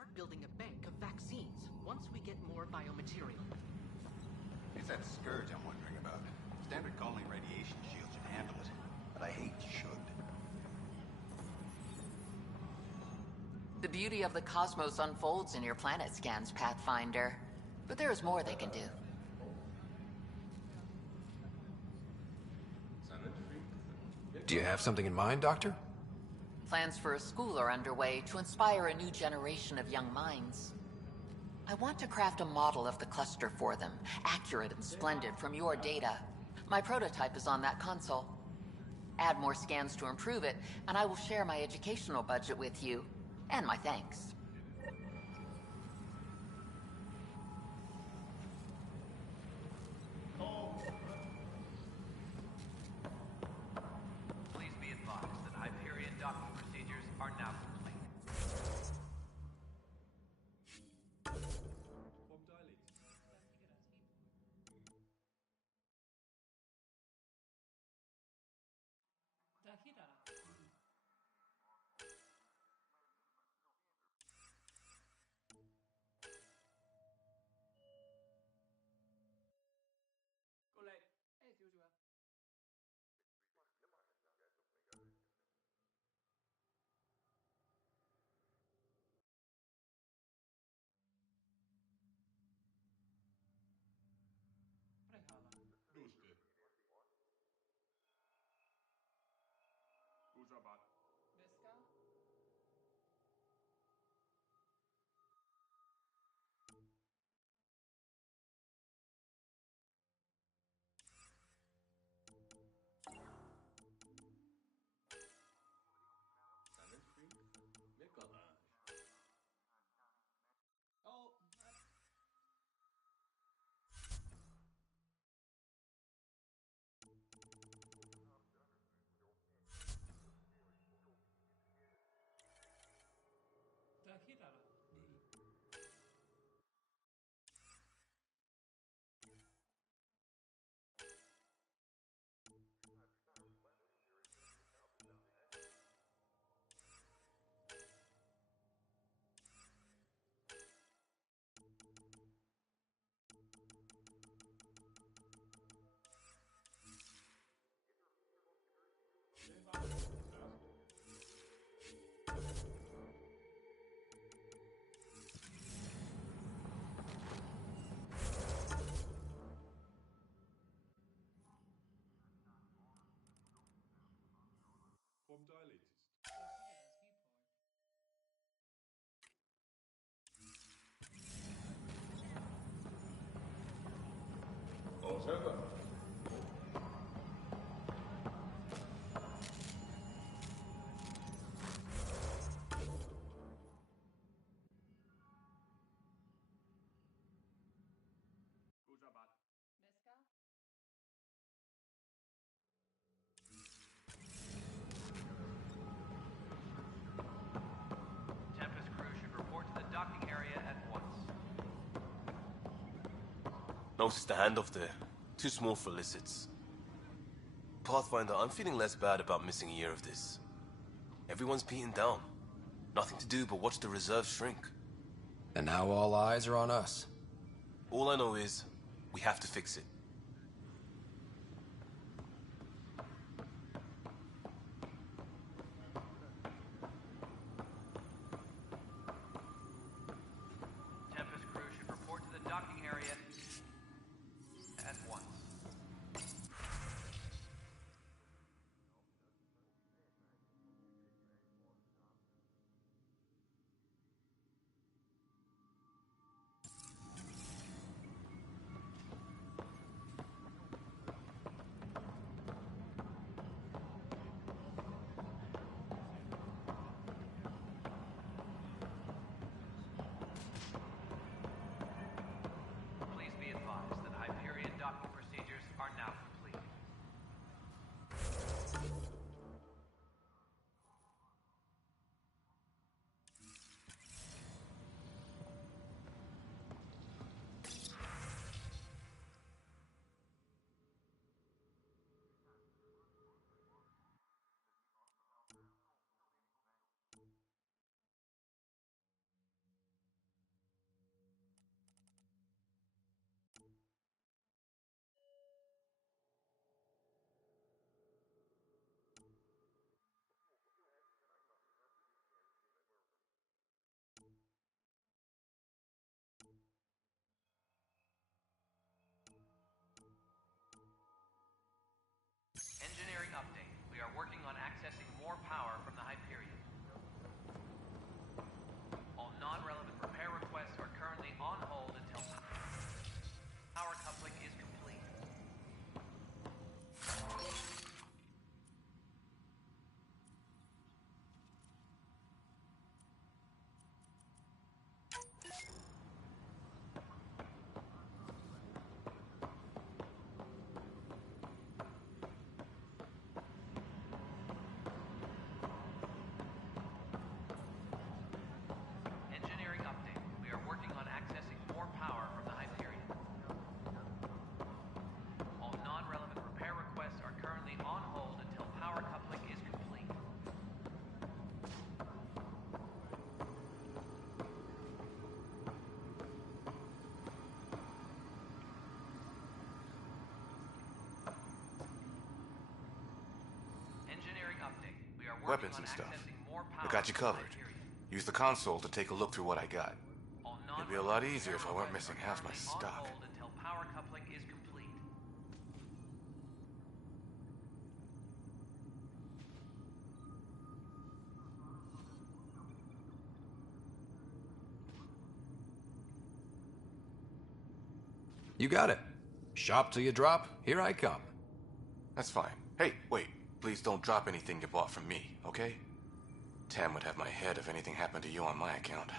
Start building a bank of vaccines once we get more biomaterial. It's that scourge I'm wondering about. Standard colony radiation shield should handle it, but I hate should. The beauty of the cosmos unfolds in your planet scans, Pathfinder. But there is more they can do. Do you have something in mind, Doctor? Plans for a school are underway to inspire a new generation of young minds. I want to craft a model of the cluster for them, accurate and splendid from your data. My prototype is on that console. Add more scans to improve it, and I will share my educational budget with you, and my thanks. Please be advised that Hyperion docking procedures are now complete. Tempest crew should report to the docking area at once. Notice the handoff there. Too small for lizards. Pathfinder, I'm feeling less bad about missing a year of this. Everyone's beaten down. Nothing to do but watch the reserves shrink. And now all eyes are on us. All I know is, we have to fix it. Tempest crew should report to the docking area at once. Please be advised that Hyperion docking procedures are now complete. Engineering update. We are working on accessing more power from the Hyperion. All non-relevant repair requests are currently on hold until power coupling is complete. Engineering update. We are working on accessing more power from the Hyperion. All non-relevant repair requests are currently on hold until power coupling is complete. Engineering update. We are working Weapons on and stuff. accessing more power I got you from the covered. Hyperion. Use the console to take a look through what I got. All It'd be a lot non-relevant easier if I repair weren't requests missing are half my currently on stock. hold until power coupling is complete. You got it. Shop till you drop, here I come. That's fine. Hey, wait. Please don't drop anything you bought from me, okay? Tam would have my head if anything happened to you on my account.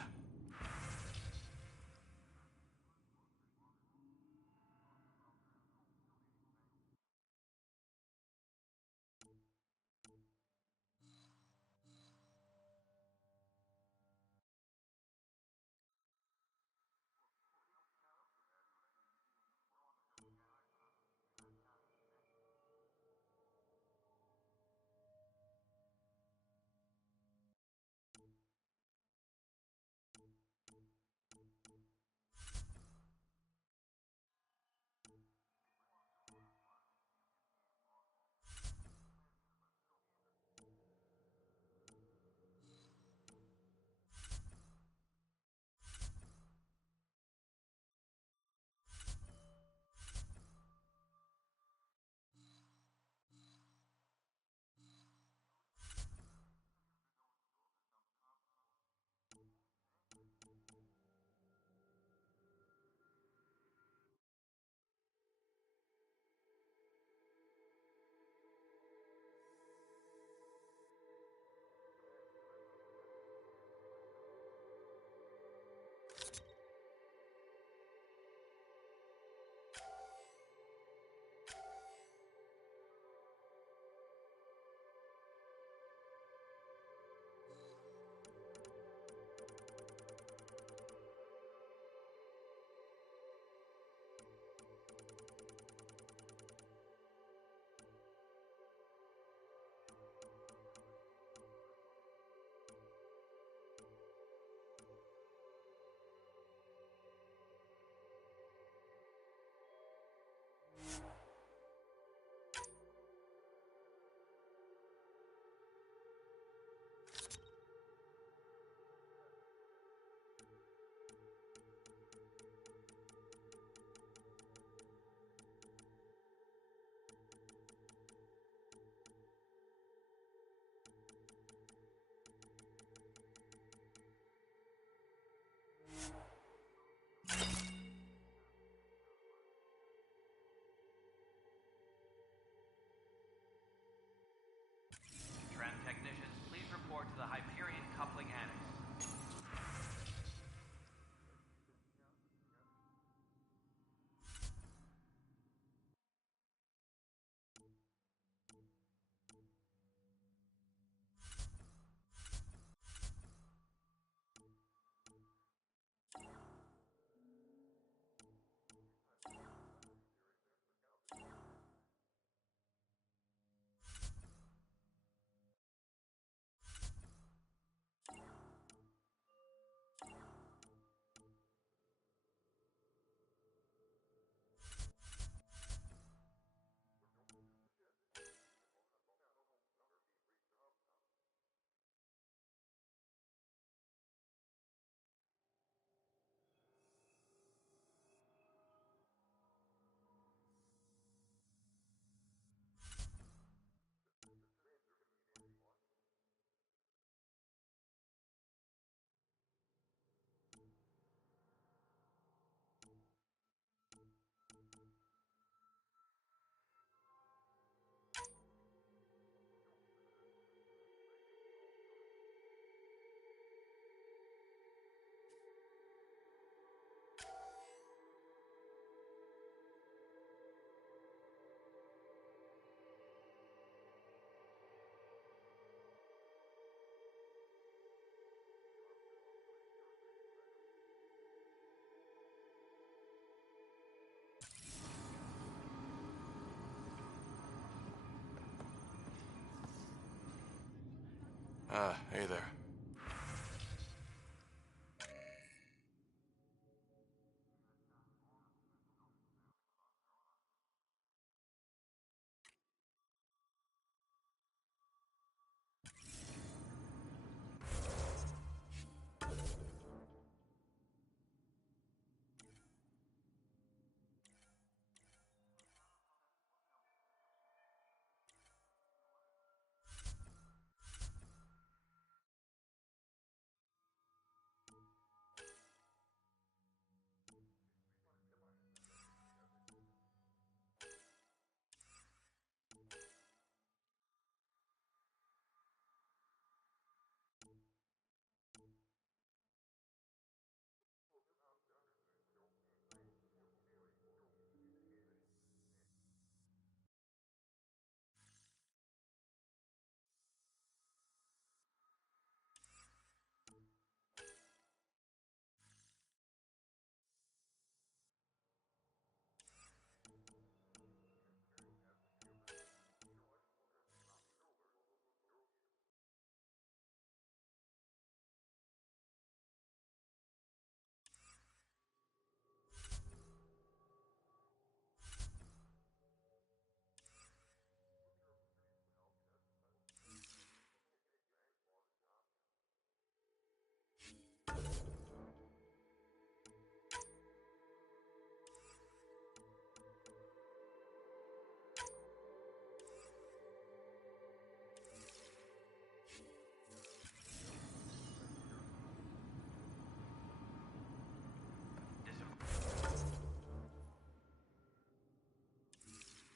Hey there.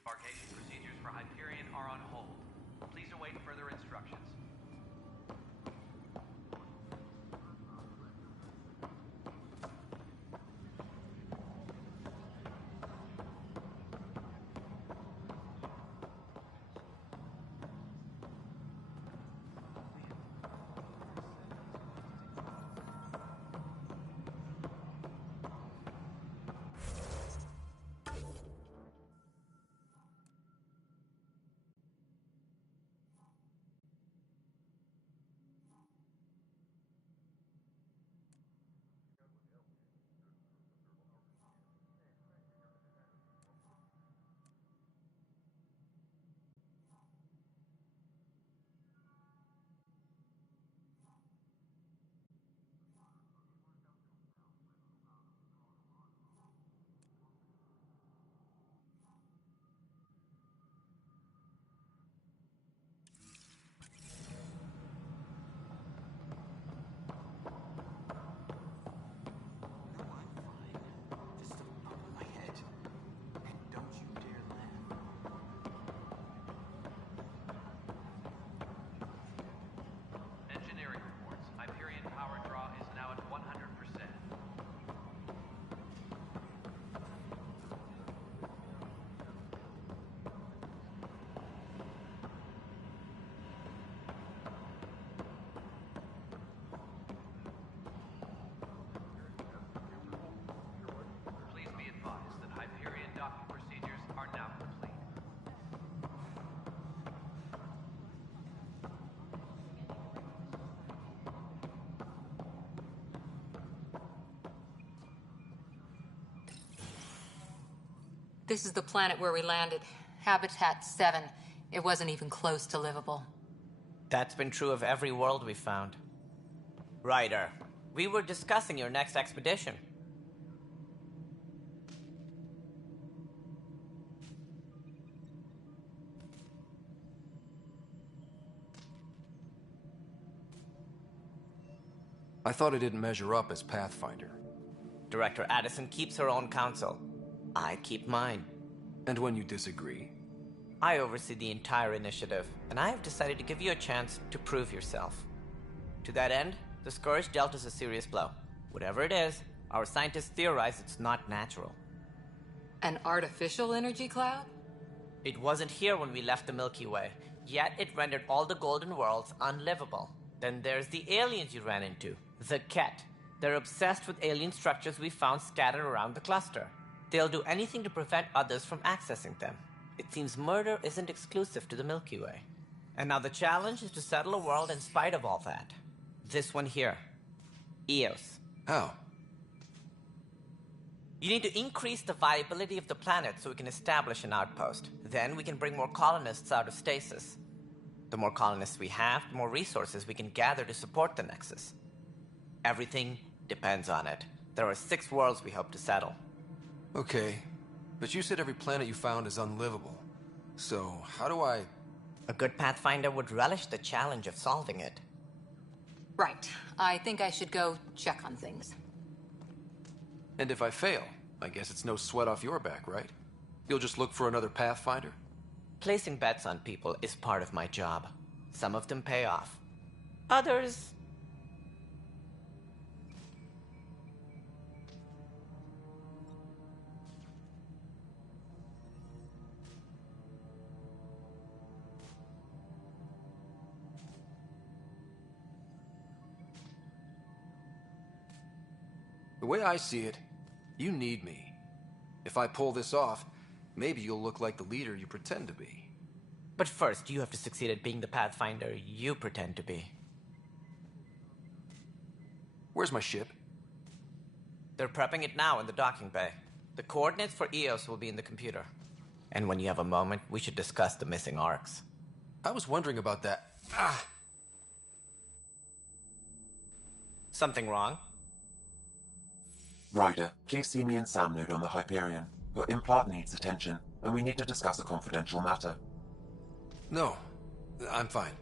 Embarkation procedures for Hyperion are on hold. Please await further instructions. Engineering reports. Hyperion power draw is now at 100%. Please be advised that Hyperion docking procedures are now complete. This is the planet where we landed. Habitat 7. It wasn't even close to livable. That's been true of every world we found. Ryder, we were discussing your next expedition. I thought it didn't measure up as Pathfinder. Director Addison keeps her own counsel. I keep mine. And when you disagree? I oversee the entire initiative, and I have decided to give you a chance to prove yourself. To that end, the Scourge dealt us a serious blow. Whatever it is, our scientists theorize it's not natural. An artificial energy cloud? It wasn't here when we left the Milky Way, yet it rendered all the golden worlds unlivable. Then there's the aliens you ran into, the Ket. They're obsessed with alien structures we found scattered around the cluster. They'll do anything to prevent others from accessing them. It seems murder isn't exclusive to the Milky Way. And now the challenge is to settle a world in spite of all that. This one here. Eos. How? You need to increase the viability of the planet so we can establish an outpost. Then we can bring more colonists out of stasis. The more colonists we have, the more resources we can gather to support the Nexus. Everything depends on it. There are 6 worlds we hope to settle. Okay, but you said every planet you found is unlivable. So, how do I... A good Pathfinder would relish the challenge of solving it. Right. I think I should go check on things. And if I fail, I guess it's no sweat off your back, right? You'll just look for another Pathfinder? Placing bets on people is part of my job. Some of them pay off. Others... The way I see it, you need me. If I pull this off, maybe you'll look like the leader you pretend to be. But first, you have to succeed at being the Pathfinder you pretend to be. Where's my ship? They're prepping it now in the docking bay. The coordinates for Eos will be in the computer. And when you have a moment, we should discuss the missing arcs. I was wondering about that. Something wrong? Ryder, please see me and Sam node on the Hyperion. Your implant needs attention, and we need to discuss a confidential matter. No, I'm fine.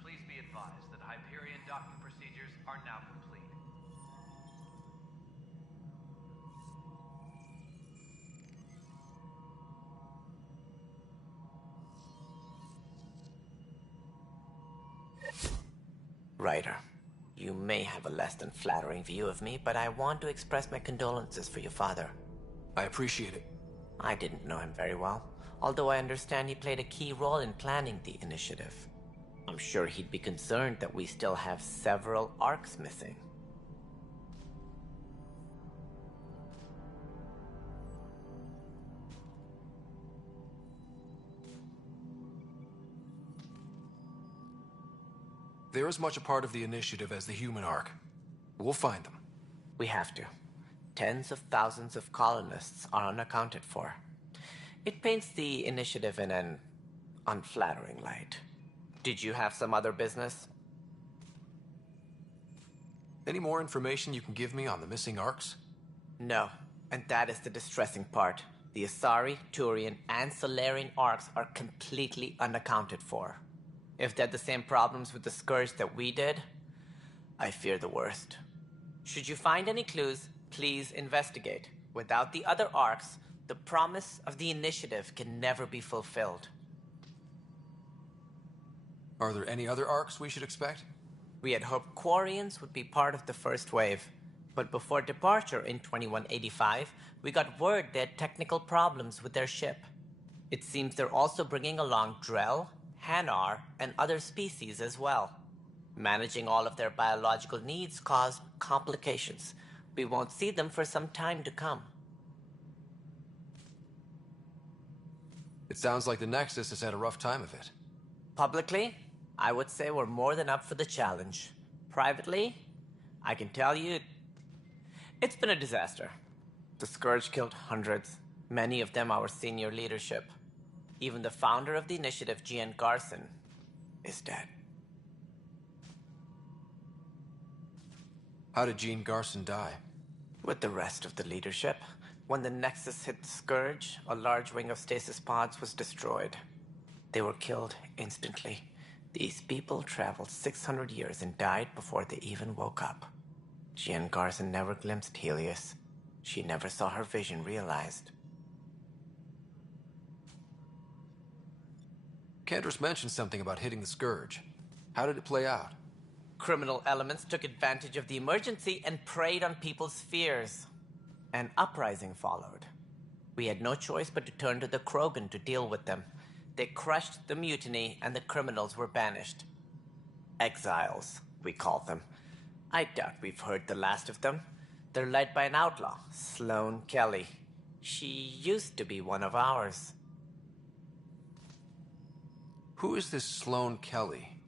Please be advised that Hyperion docking procedures are now complete. Ryder, you may have a less than flattering view of me, but I want to express my condolences for your father. I appreciate it. I didn't know him very well, although I understand he played a key role in planning the initiative. I'm sure he'd be concerned that we still have several arcs missing. They're as much a part of the initiative as the human arc. We'll find them. We have to. Tens of thousands of colonists are unaccounted for. It paints the initiative in an unflattering light. Did you have some other business? Any more information you can give me on the missing arcs? No, and that is the distressing part. The Asari, Turian, and Solarian arcs are completely unaccounted for. If they had the same problems with the Scourge that we did, I fear the worst. Should you find any clues, please investigate. Without the other arcs, the promise of the initiative can never be fulfilled. Are there any other arcs we should expect? We had hoped Quarians would be part of the first wave, but before departure in 2185, we got word they had technical problems with their ship. It seems they're also bringing along Drell, Hanar, and other species as well. Managing all of their biological needs caused complications. We won't see them for some time to come. It sounds like the Nexus has had a rough time of it. Publicly, I would say we're more than up for the challenge. Privately, I can tell you, it's been a disaster. The Scourge killed hundreds, many of them our senior leadership. Even the founder of the initiative, Gian Garson, is dead. How did Jean Garson die? With the rest of the leadership. When the Nexus hit the Scourge, a large wing of stasis pods was destroyed. They were killed instantly. These people traveled 600 years and died before they even woke up. Gian Garson never glimpsed Helios. She never saw her vision realized. Cantor's mentioned something about hitting the Scourge. How did it play out? Criminal elements took advantage of the emergency and preyed on people's fears. An uprising followed. We had no choice but to turn to the Krogan to deal with them. They crushed the mutiny and the criminals were banished. Exiles, we call them. I doubt we've heard the last of them. They're led by an outlaw, Sloane Kelly. She used to be one of ours. Who is this Sloane Kelly?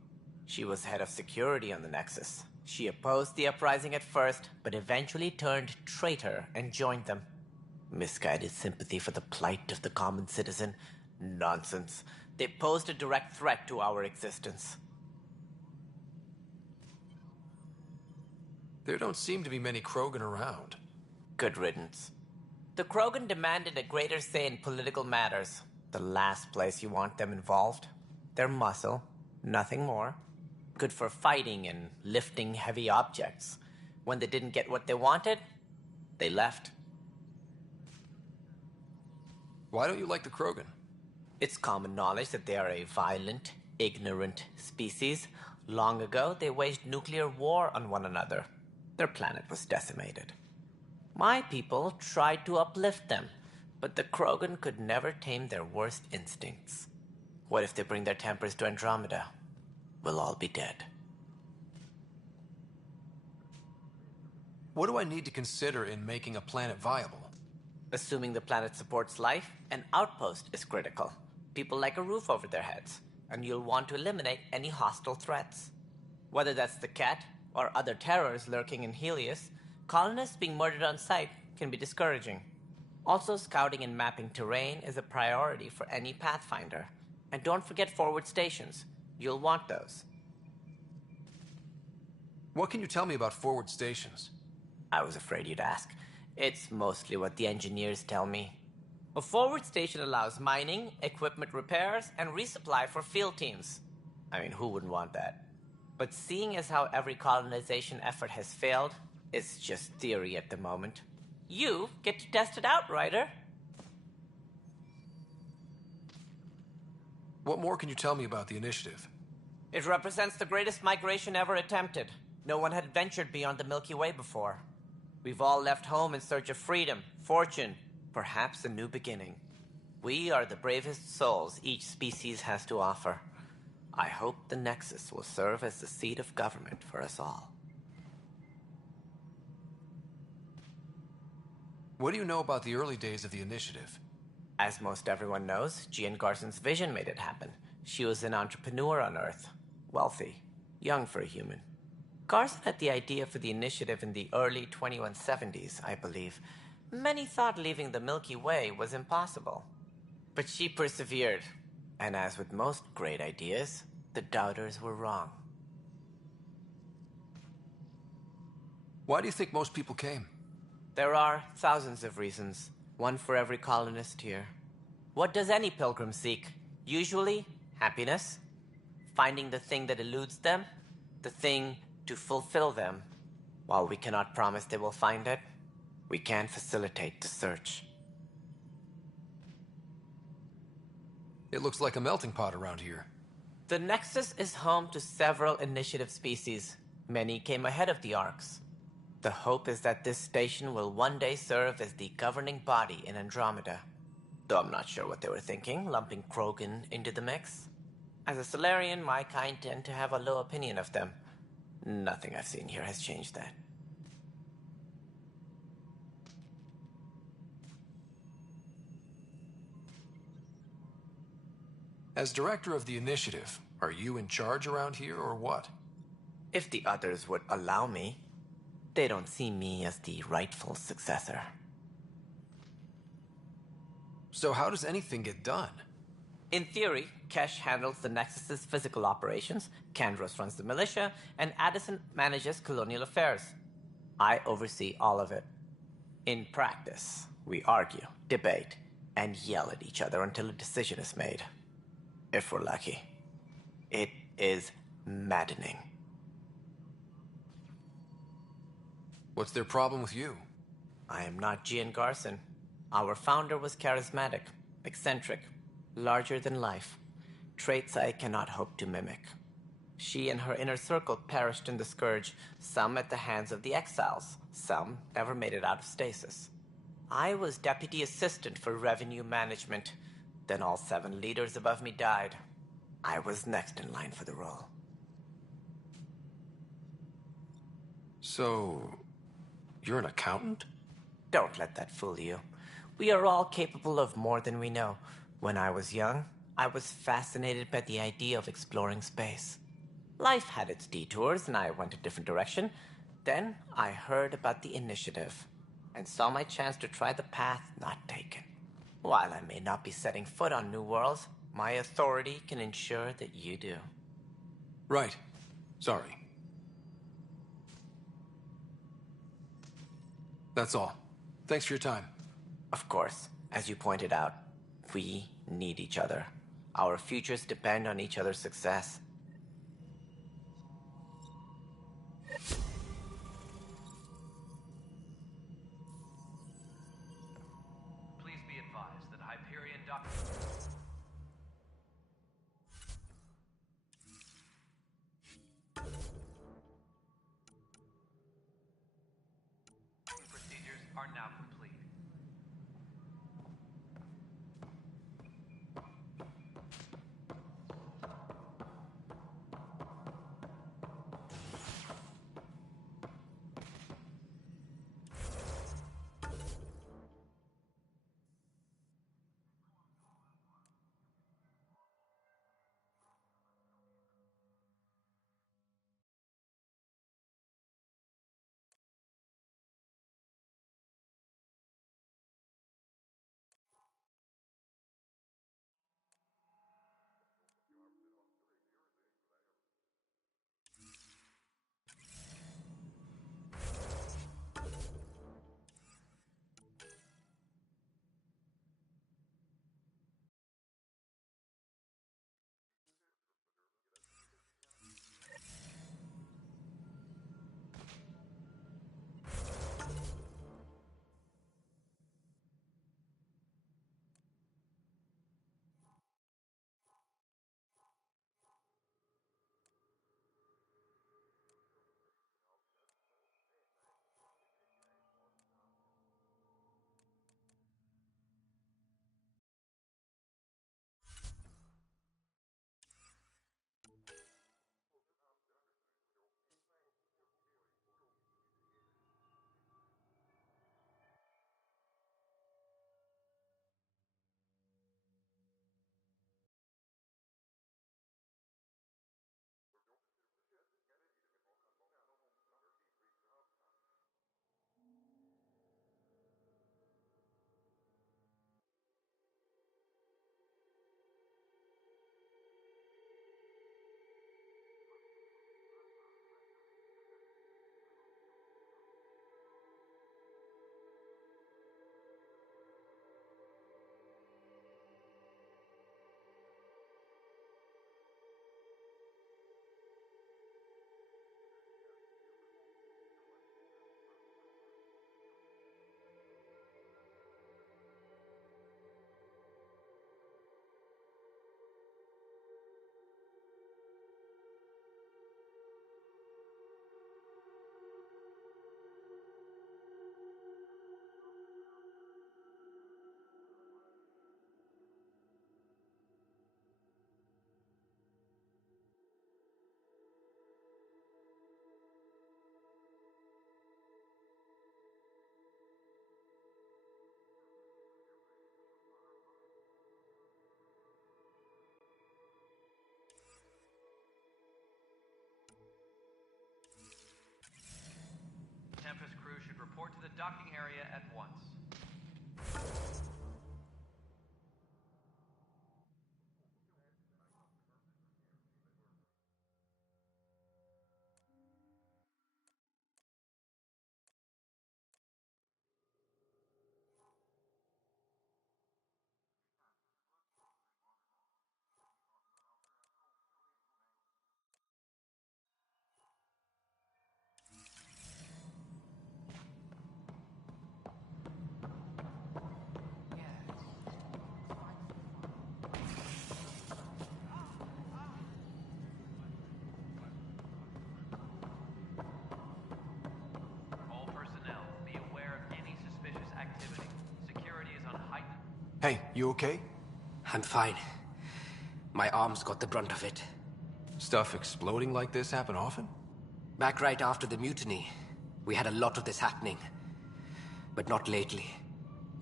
She was head of security on the Nexus. She opposed the uprising at first, but eventually turned traitor and joined them. Misguided sympathy for the plight of the common citizen? Nonsense. They posed a direct threat to our existence. There don't seem to be many Krogan around. Good riddance. The Krogan demanded a greater say in political matters. The last place you want them involved. Their muscle, nothing more. Good for fighting and lifting heavy objects. When they didn't get what they wanted, they left. Why don't you like the Krogan? It's common knowledge that they are a violent, ignorant species. Long ago, they waged nuclear war on one another. Their planet was decimated. My people tried to uplift them, but the Krogan could never tame their worst instincts. What if they bring their tempers to Andromeda? We'll all be dead. What do I need to consider in making a planet viable? Assuming the planet supports life, an outpost is critical. People like a roof over their heads, and you'll want to eliminate any hostile threats. Whether that's the Cat or other terrors lurking in Helios, colonists being murdered on sight can be discouraging. Also, scouting and mapping terrain is a priority for any Pathfinder. And don't forget forward stations. You'll want those. What can you tell me about forward stations? I was afraid you'd ask. It's mostly what the engineers tell me. A forward station allows mining, equipment repairs, and resupply for field teams. I mean, who wouldn't want that? But seeing as how every colonization effort has failed, it's just theory at the moment. You get to test it out, Ryder. What more can you tell me about the initiative? It represents the greatest migration ever attempted. No one had ventured beyond the Milky Way before. We've all left home in search of freedom, fortune, perhaps a new beginning. We are the bravest souls each species has to offer. I hope the Nexus will serve as the seat of government for us all. What do you know about the early days of the initiative? As most everyone knows, Jean Garson's vision made it happen. She was an entrepreneur on Earth. Wealthy. Young for a human. Garson had the idea for the initiative in the early 2170s, I believe. Many thought leaving the Milky Way was impossible. But she persevered. And as with most great ideas, the doubters were wrong. Why do you think most people came? There are thousands of reasons. One for every colonist here. What does any pilgrim seek? Usually, happiness. Finding the thing that eludes them. The thing to fulfill them. While we cannot promise they will find it, we can facilitate the search. It looks like a melting pot around here. The Nexus is home to several initiative species. Many came ahead of the Arks. The hope is that this station will one day serve as the governing body in Andromeda. Though I'm not sure what they were thinking, lumping Krogan into the mix. As a Solarian, my kind tend to have a low opinion of them. Nothing I've seen here has changed that. As director of the initiative, are you in charge around here or what? If the others would allow me, they don't see me as the rightful successor. So how does anything get done? In theory, Kesh handles the Nexus's physical operations, Kandros runs the militia, and Addison manages colonial affairs. I oversee all of it. In practice, we argue, debate, and yell at each other until a decision is made. If we're lucky. It is maddening. What's their problem with you? I am not Jean Garson. Our founder was charismatic, eccentric, larger than life. Traits I cannot hope to mimic. She and her inner circle perished in the Scourge, some at the hands of the Exiles, some never made it out of stasis. I was deputy assistant for revenue management. Then all 7 leaders above me died. I was next in line for the role. So, you're an accountant? Don't let that fool you. We are all capable of more than we know. When I was young, I was fascinated by the idea of exploring space. Life had its detours, and I went a different direction. Then I heard about the initiative, and saw my chance to try the path not taken. While I may not be setting foot on new worlds, my authority can ensure that you do. Right. Sorry. That's all. Thanks for your time. Of course, as you pointed out, we need each other. Our futures depend on each other's success. Please be advised that Hyperion procedures are now complete. Tempest crew should report to the docking area at once. All personnel, be aware of any suspicious activity. Security is on heightened. Hey, you okay? I'm fine. My arms got the brunt of it. Stuff exploding like this happen often? Back right after the mutiny, we had a lot of this happening. But not lately.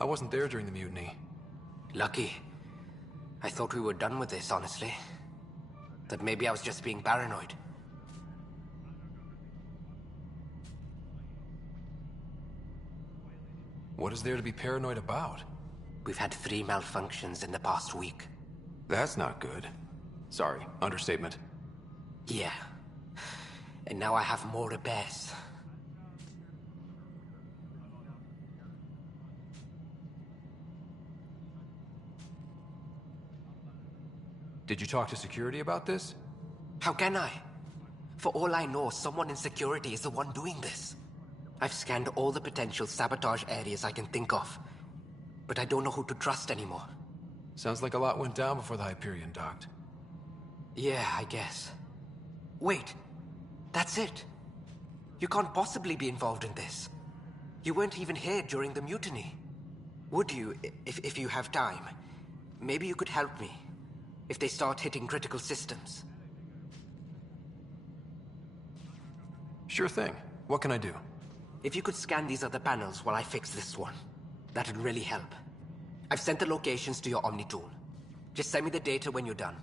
I wasn't there during the mutiny. Lucky. I thought we were done with this, honestly. That maybe I was just being paranoid. What is there to be paranoid about? We've had 3 malfunctions in the past week. That's not good. Sorry, understatement. Yeah. And now I have more repairs. Did you talk to security about this? How can I? For all I know, someone in security is the one doing this. I've scanned all the potential sabotage areas I can think of, but I don't know who to trust anymore. Sounds like a lot went down before the Hyperion docked. Yeah, I guess. Wait, that's it. You can't possibly be involved in this. You weren't even here during the mutiny. Would you, if you have time? Maybe you could help me, if they start hitting critical systems. Sure thing. What can I do? If you could scan these other panels while I fix this one, that'd really help. I've sent the locations to your Omni tool. Just send me the data when you're done.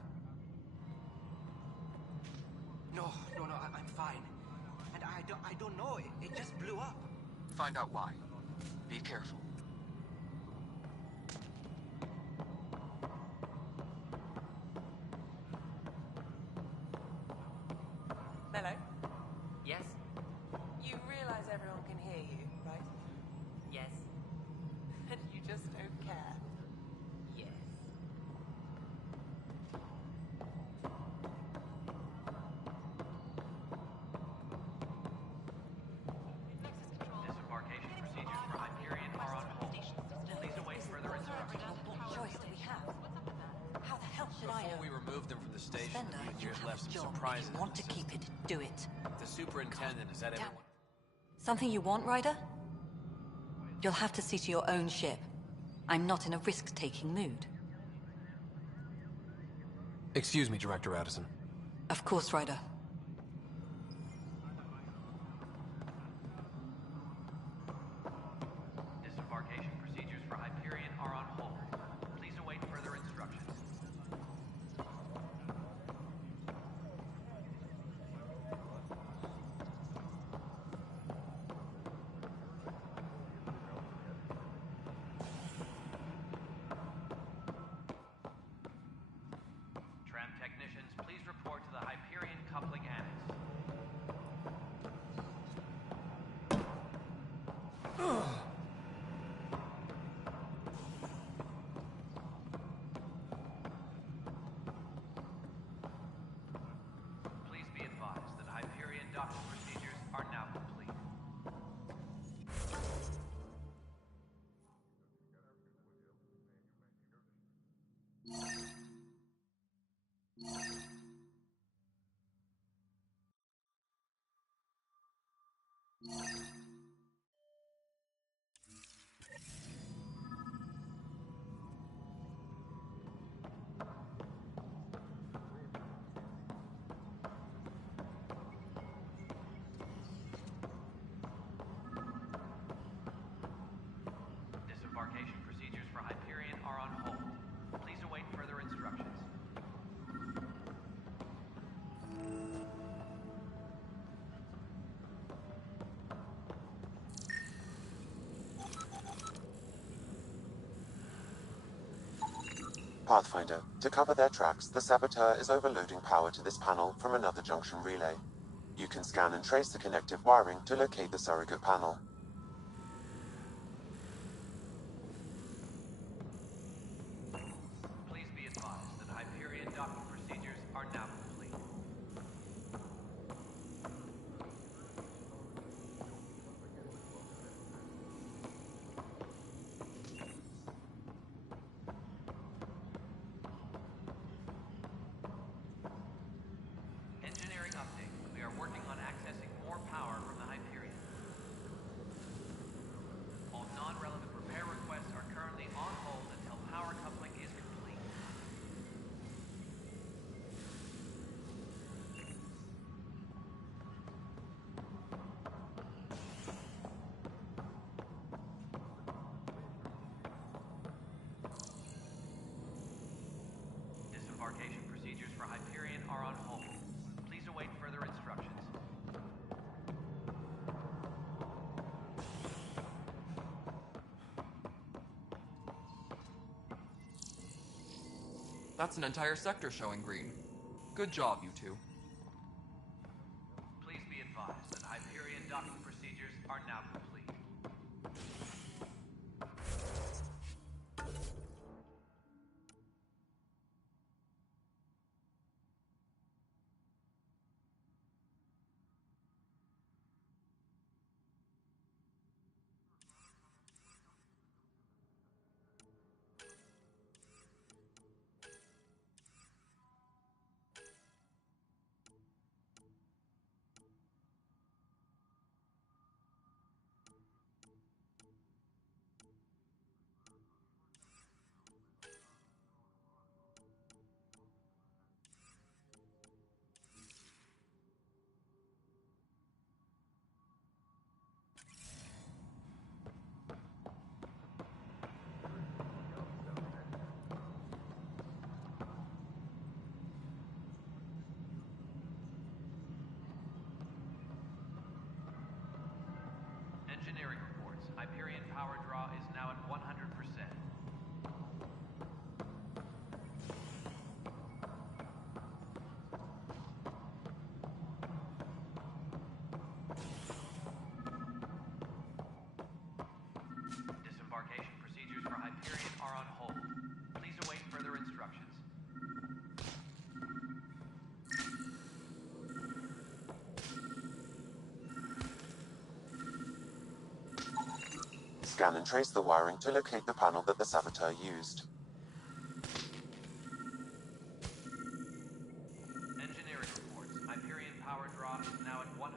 No, I'm fine. And I don't know, it just blew up. Find out why. Be careful. Hello? Yes? You realize everyone can hear you, right? Yes. And you just don't care. Yes. Disembarkation procedures for Hyperion are on hold. Please await further instructions. What choice do we have? How the hell should I know? Before we removed them from the station, Spender, the you engineers have left a some job. surprises. If you want to keep it, do it. The superintendent, is that everyone? Something you want, Ryder? You'll have to see to your own ship. I'm not in a risk-taking mood. Excuse me, Director Addison. Of course, Ryder. Disembarkation procedures for Hyperion are on hold. Please await further instructions. Tram technicians, please report to the Hyperion coupling annex. Please be advised that Hyperion docking procedures are now complete. Disembarkation procedures for Hyperion are on hold. Please await further instructions. Pathfinder, to cover their tracks, the Saboteur is overloading power to this panel from another junction relay. You can scan and trace the connective wiring to locate the surrogate panel. Please be advised that Hyperion docking procedures are now complete. Engineering update. We are working on accessing more power from the Hyperion. All non-relevant repair requests are currently on hold until power coupling is complete. That's an entire sector showing green. Good job, you two. Please be advised that Hyperion docking procedures are now complete. Engineering reports. Hyperion power draw is now at 100%. Disembarkation procedures for Hyperion are on hold. Please await further instructions. Scan and trace the wiring to locate the panel that the saboteur used. Engineering reports. Hyperion power draw is now at 100%.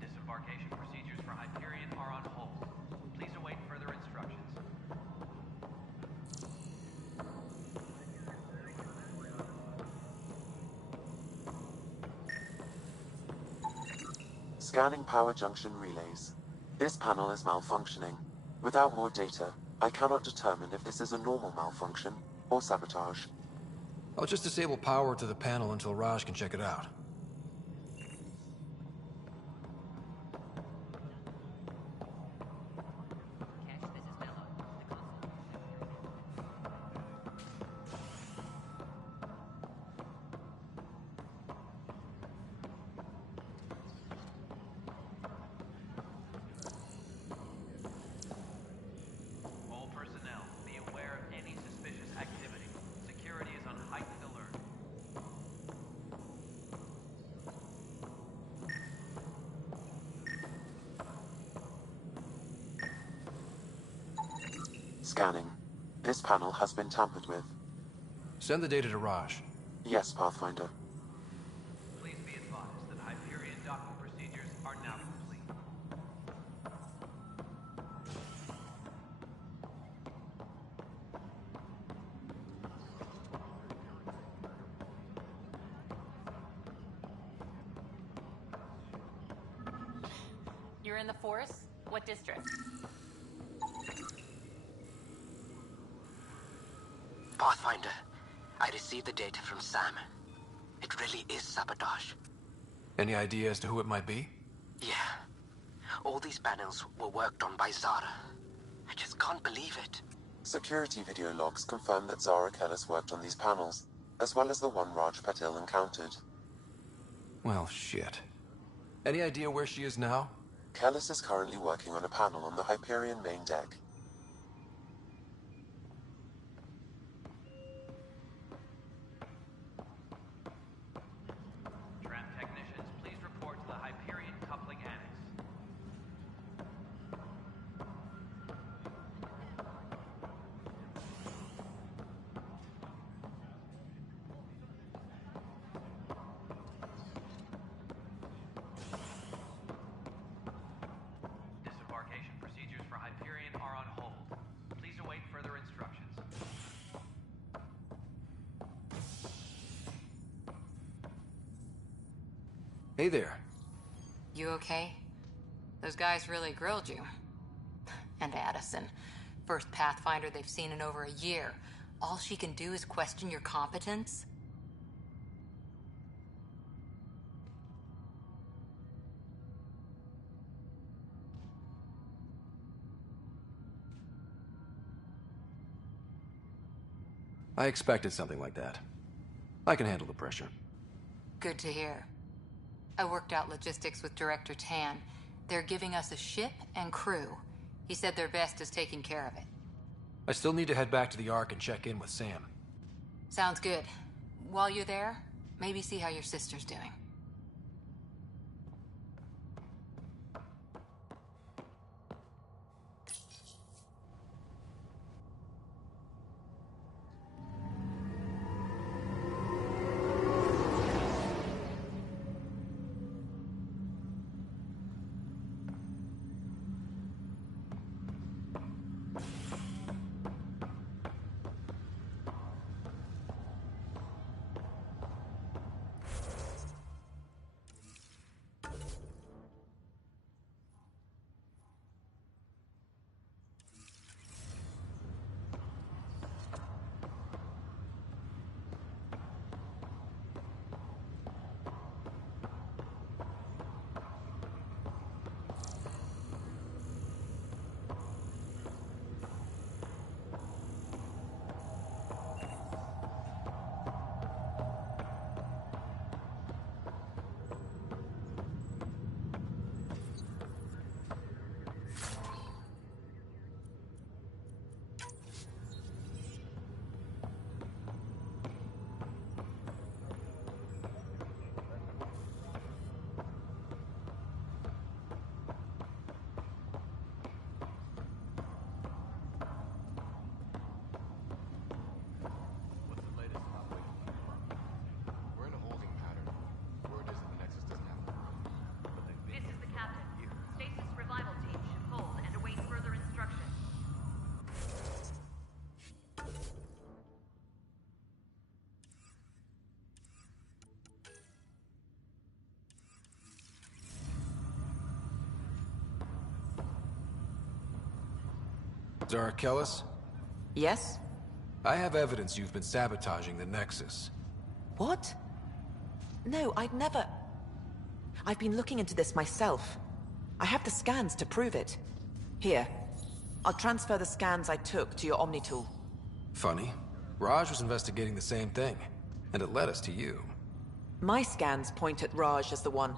Disembarkation procedures for Hyperion are on hold. Please await further instructions. Scanning power junction relays. This panel is malfunctioning. Without more data, I cannot determine if this is a normal malfunction or sabotage. I'll just disable power to the panel until Raj can check it out. All personnel, be aware of any suspicious activity. Security is on heightened alert. Scanning. This panel has been tampered with. Send the data to Raj. Yes, Pathfinder. Please be advised that Hyperion docking procedures are now complete. You're in the forest? What district? Pathfinder, I received the data from Sam. It really is sabotage. Any idea as to who it might be? Yeah. All these panels were worked on by Zara. I just can't believe it. Security video logs confirm that Zara Kellis worked on these panels, as well as the one Raj Patil encountered. Well, shit. Any idea where she is now? Kellis is currently working on a panel on the Hyperion main deck. Tram technicians, please report to the Hyperion coupling annex. Disembarkation procedures for Hyperion are on hold. Please await further instructions. Hey there. You okay? Those guys really grilled you. And Addison. First Pathfinder they've seen in over a year. All she can do is question your competence? I expected something like that. I can handle the pressure. Good to hear. I worked out logistics with Director Tan. They're giving us a ship and crew. He said their best is taking care of it. I still need to head back to the Ark and check in with Sam. Sounds good. While you're there, maybe see how your sister's doing. Zarakellis? Yes? I have evidence you've been sabotaging the Nexus. What? No, I'd never... I've been looking into this myself. I have the scans to prove it. Here. I'll transfer the scans I took to your Omni tool. Funny. Raj was investigating the same thing, and it led us to you. My scans point at Raj as the one.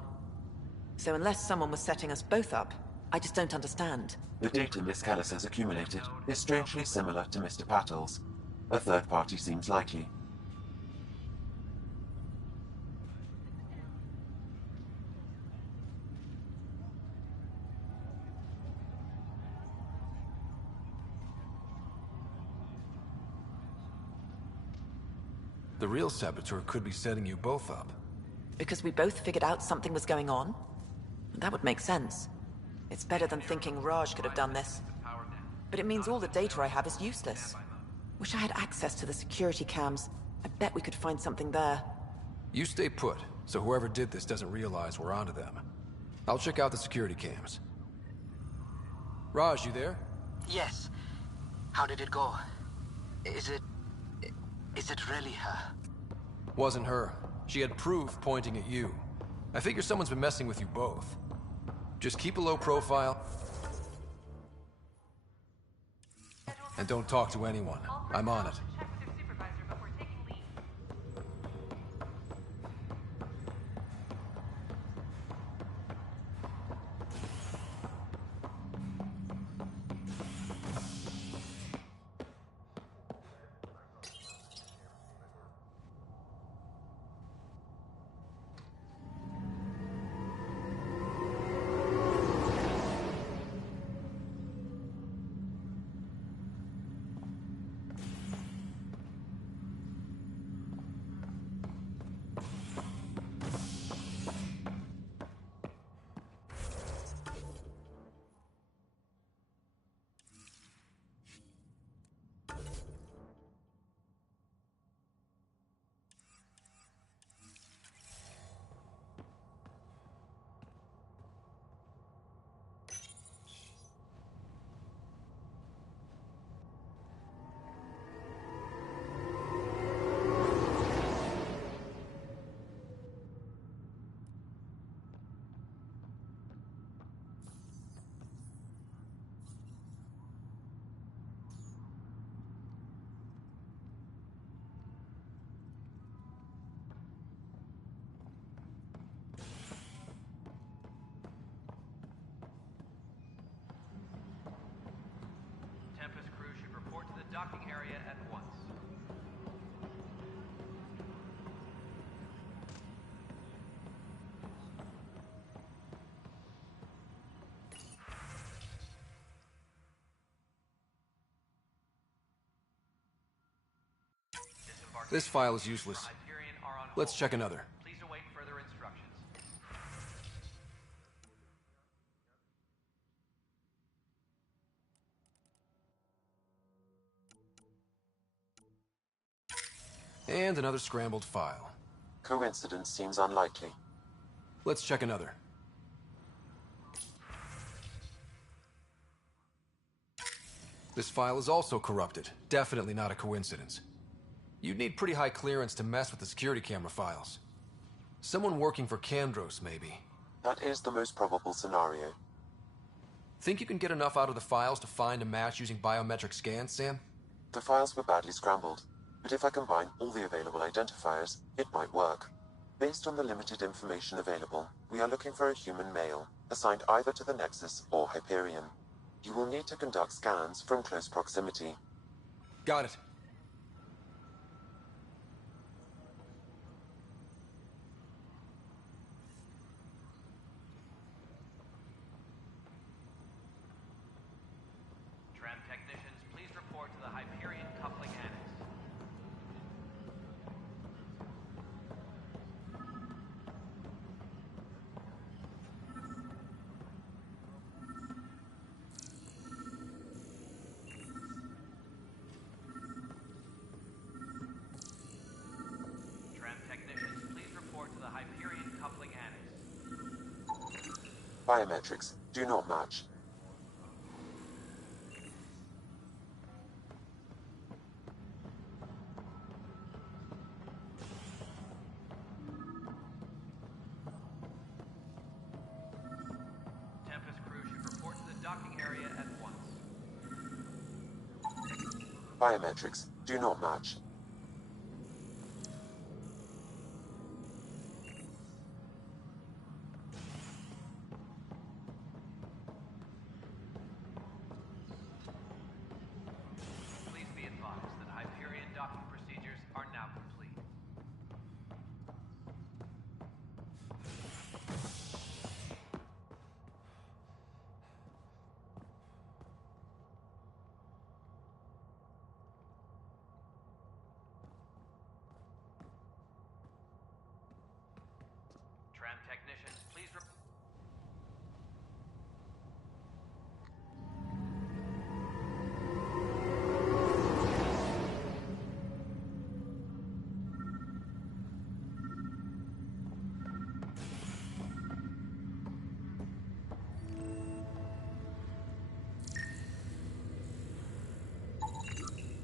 So unless someone was setting us both up, I just don't understand. The data Miss Callis has accumulated is strangely similar to Mr. Patel's. A third party seems likely. The real saboteur could be setting you both up. Because we both figured out something was going on? That would make sense. It's better than thinking Raj could have done this. But it means all the data I have is useless. Wish I had access to the security cams. I bet we could find something there. You stay put, so whoever did this doesn't realize we're onto them. I'll check out the security cams. Raj, you there? Yes. How did it go? Is it really her? Wasn't her. She had proof pointing at you. I figure someone's been messing with you both. Just keep a low profile. And don't talk to anyone. I'm on it. This file is useless. Hyperion are on Let's hold. check another. Please await further instructions. And another scrambled file. Coincidence seems unlikely. Let's check another. This file is also corrupted. Definitely not a coincidence. You'd need pretty high clearance to mess with the security camera files. Someone working for Kandros, maybe. That is the most probable scenario. Think you can get enough out of the files to find a match using biometric scans, Sam? The files were badly scrambled, but if I combine all the available identifiers, it might work. Based on the limited information available, we are looking for a human male, assigned either to the Nexus or Hyperion. You will need to conduct scans from close proximity. Got it. Tram technicians, please report to the Hyperion coupling annex. Tram technicians, please report to the Hyperion coupling annex. Biometrics do not match. Tempest crew should report to the docking area at once. Biometrics do not match. Please be advised that Hyperion docking procedures are now complete. Tram technicians, please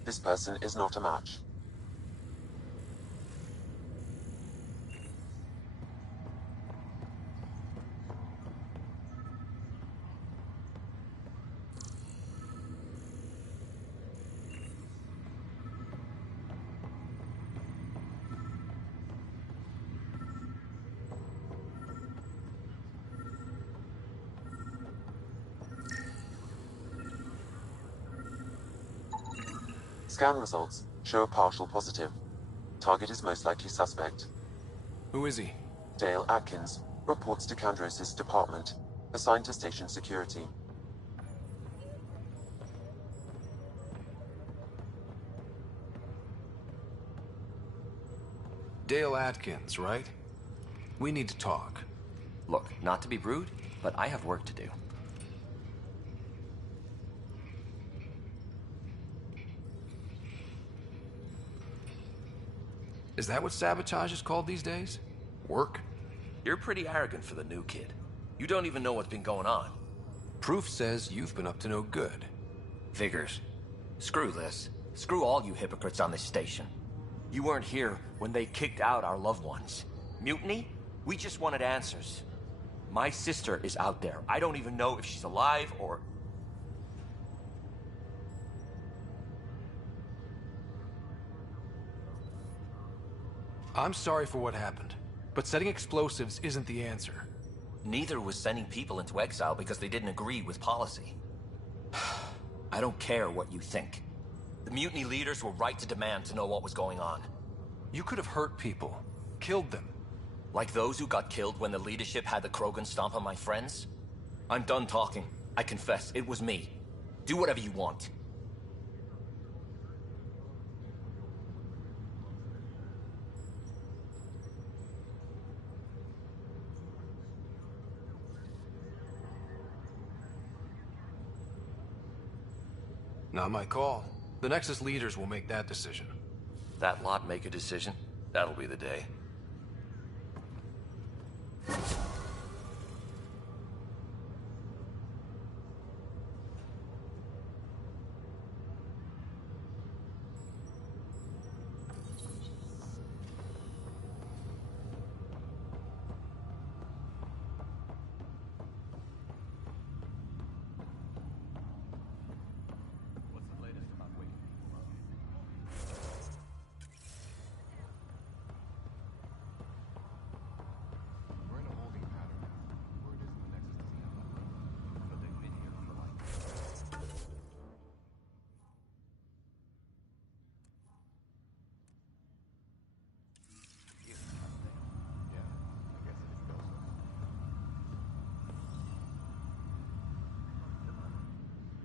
This person is not a match. Scan results show a partial positive. Target is most likely suspect. Who is he? Dale Atkins reports to Kandros' department, assigned to station security. Dale Atkins, right? We need to talk. Look, not to be rude, but I have work to do. Is that what sabotage is called these days? Work? You're pretty arrogant for the new kid. You don't even know what's been going on. Proof says you've been up to no good. Figures. Screw this. Screw all you hypocrites on this station. You weren't here when they kicked out our loved ones. Mutiny? We just wanted answers. My sister is out there. I don't even know if she's alive or... I'm sorry for what happened, but setting explosives isn't the answer. Neither was sending people into exile because they didn't agree with policy. I don't care what you think. The mutiny leaders were right to demand to know what was going on. You could have hurt people, killed them. Like those who got killed when the leadership had the Krogan stomp on my friends? I'm done talking. I confess, it was me. Do whatever you want. Not my call. The Nexus leaders will make that decision. That lot make a decision? That'll be the day.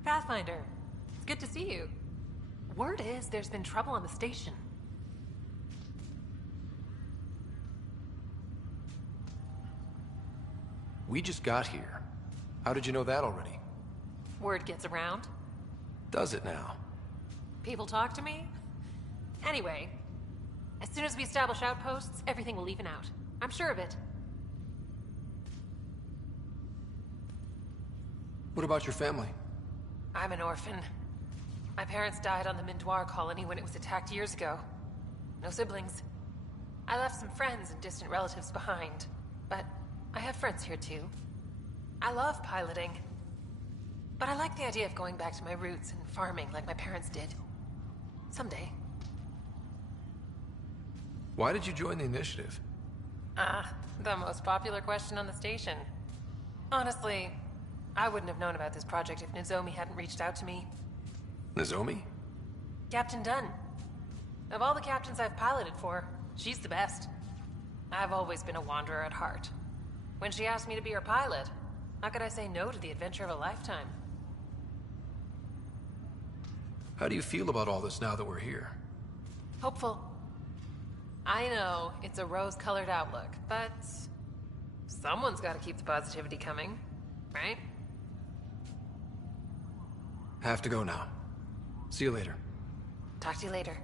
Pathfinder, it's good to see you. Word is there's been trouble on the station. We just got here. How did you know that already? Word gets around. Does it now? People talk to me. Anyway, as soon as we establish outposts, everything will even out. I'm sure of it. What about your family? I'm an orphan. My parents died on the Mindoir colony when it was attacked years ago. No siblings. I left some friends and distant relatives behind, but I have friends here too. I love piloting, but I like the idea of going back to my roots and farming like my parents did. Someday. Why did you join the initiative? The most popular question on the station. Honestly, I wouldn't have known about this project if Nozomi hadn't reached out to me. Nozomi? Captain Dunn. Of all the captains I've piloted for, she's the best. I've always been a wanderer at heart. When she asked me to be her pilot, how could I say no to the adventure of a lifetime? How do you feel about all this now that we're here? Hopeful. I know it's a rose-colored outlook, but someone's got to keep the positivity coming, right? Have to go now. See you later. Talk to you later.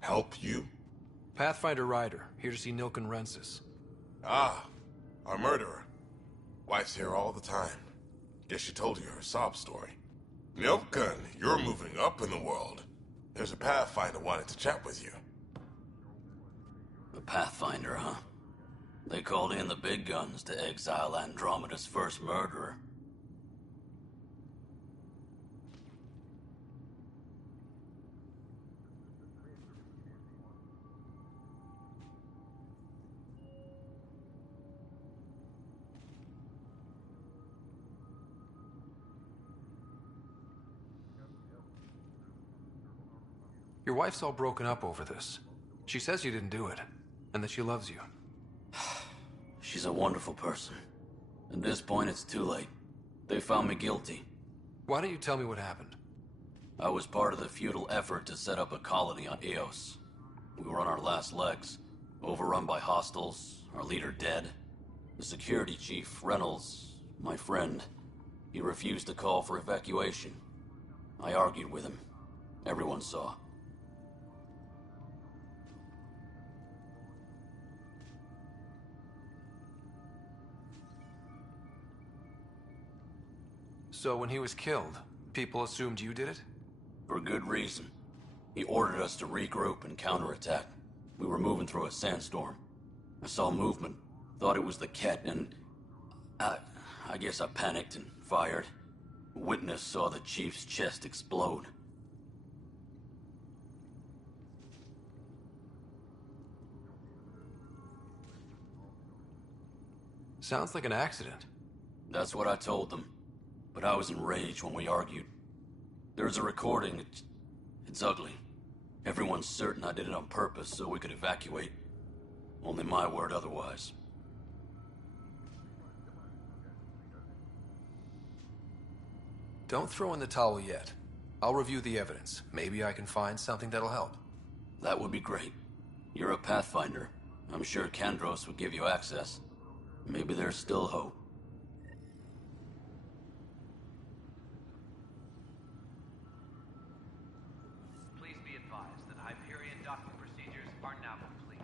Help you? Pathfinder Ryder, here to see Nilken Rensis. Ah, our murderer. Wife's here all the time. Guess she told you her sob story. Nilken, you're moving up in the world. There's a Pathfinder wanted to chat with you. A Pathfinder, huh? They called in the big guns to exile Andromeda's first murderer. Your wife's all broken up over this. She says you didn't do it, and that she loves you. She's a wonderful person. At this point, it's too late. They found me guilty. Why don't you tell me what happened? I was part of the futile effort to set up a colony on Eos. We were on our last legs, overrun by hostiles, our leader dead. The security chief, Reynolds, my friend, he refused to call for evacuation. I argued with him. Everyone saw. So when he was killed, people assumed you did it? For good reason. He ordered us to regroup and counterattack. We were moving through a sandstorm. I saw movement, thought it was the Ket, and I guess I panicked and fired. A witness saw the chief's chest explode. Sounds like an accident. That's what I told them. But I was enraged when we argued. There's a recording. It's ugly. Everyone's certain I did it on purpose so we could evacuate. Only my word otherwise. Don't throw in the towel yet. I'll review the evidence. Maybe I can find something that'll help. That would be great. You're a Pathfinder. I'm sure Kandros would give you access. Maybe there's still hope. Please be advised that Hyperion docking procedures are now complete.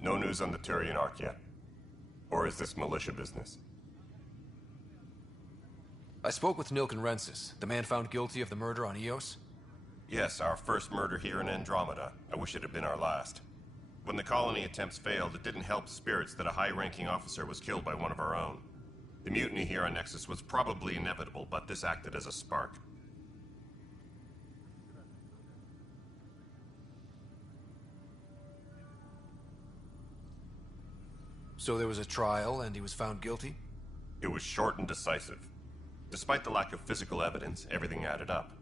No news on the Turian Ark yet? Or is this militia business? I spoke with Nilken Rensis, the man found guilty of the murder on Eos. Yes, our first murder here in Andromeda. I wish it had been our last. When the colony attempts failed, it didn't help spirits that a high-ranking officer was killed by one of our own. The mutiny here on Nexus was probably inevitable, but this acted as a spark. So there was a trial, and he was found guilty? It was short and decisive. Despite the lack of physical evidence, everything added up.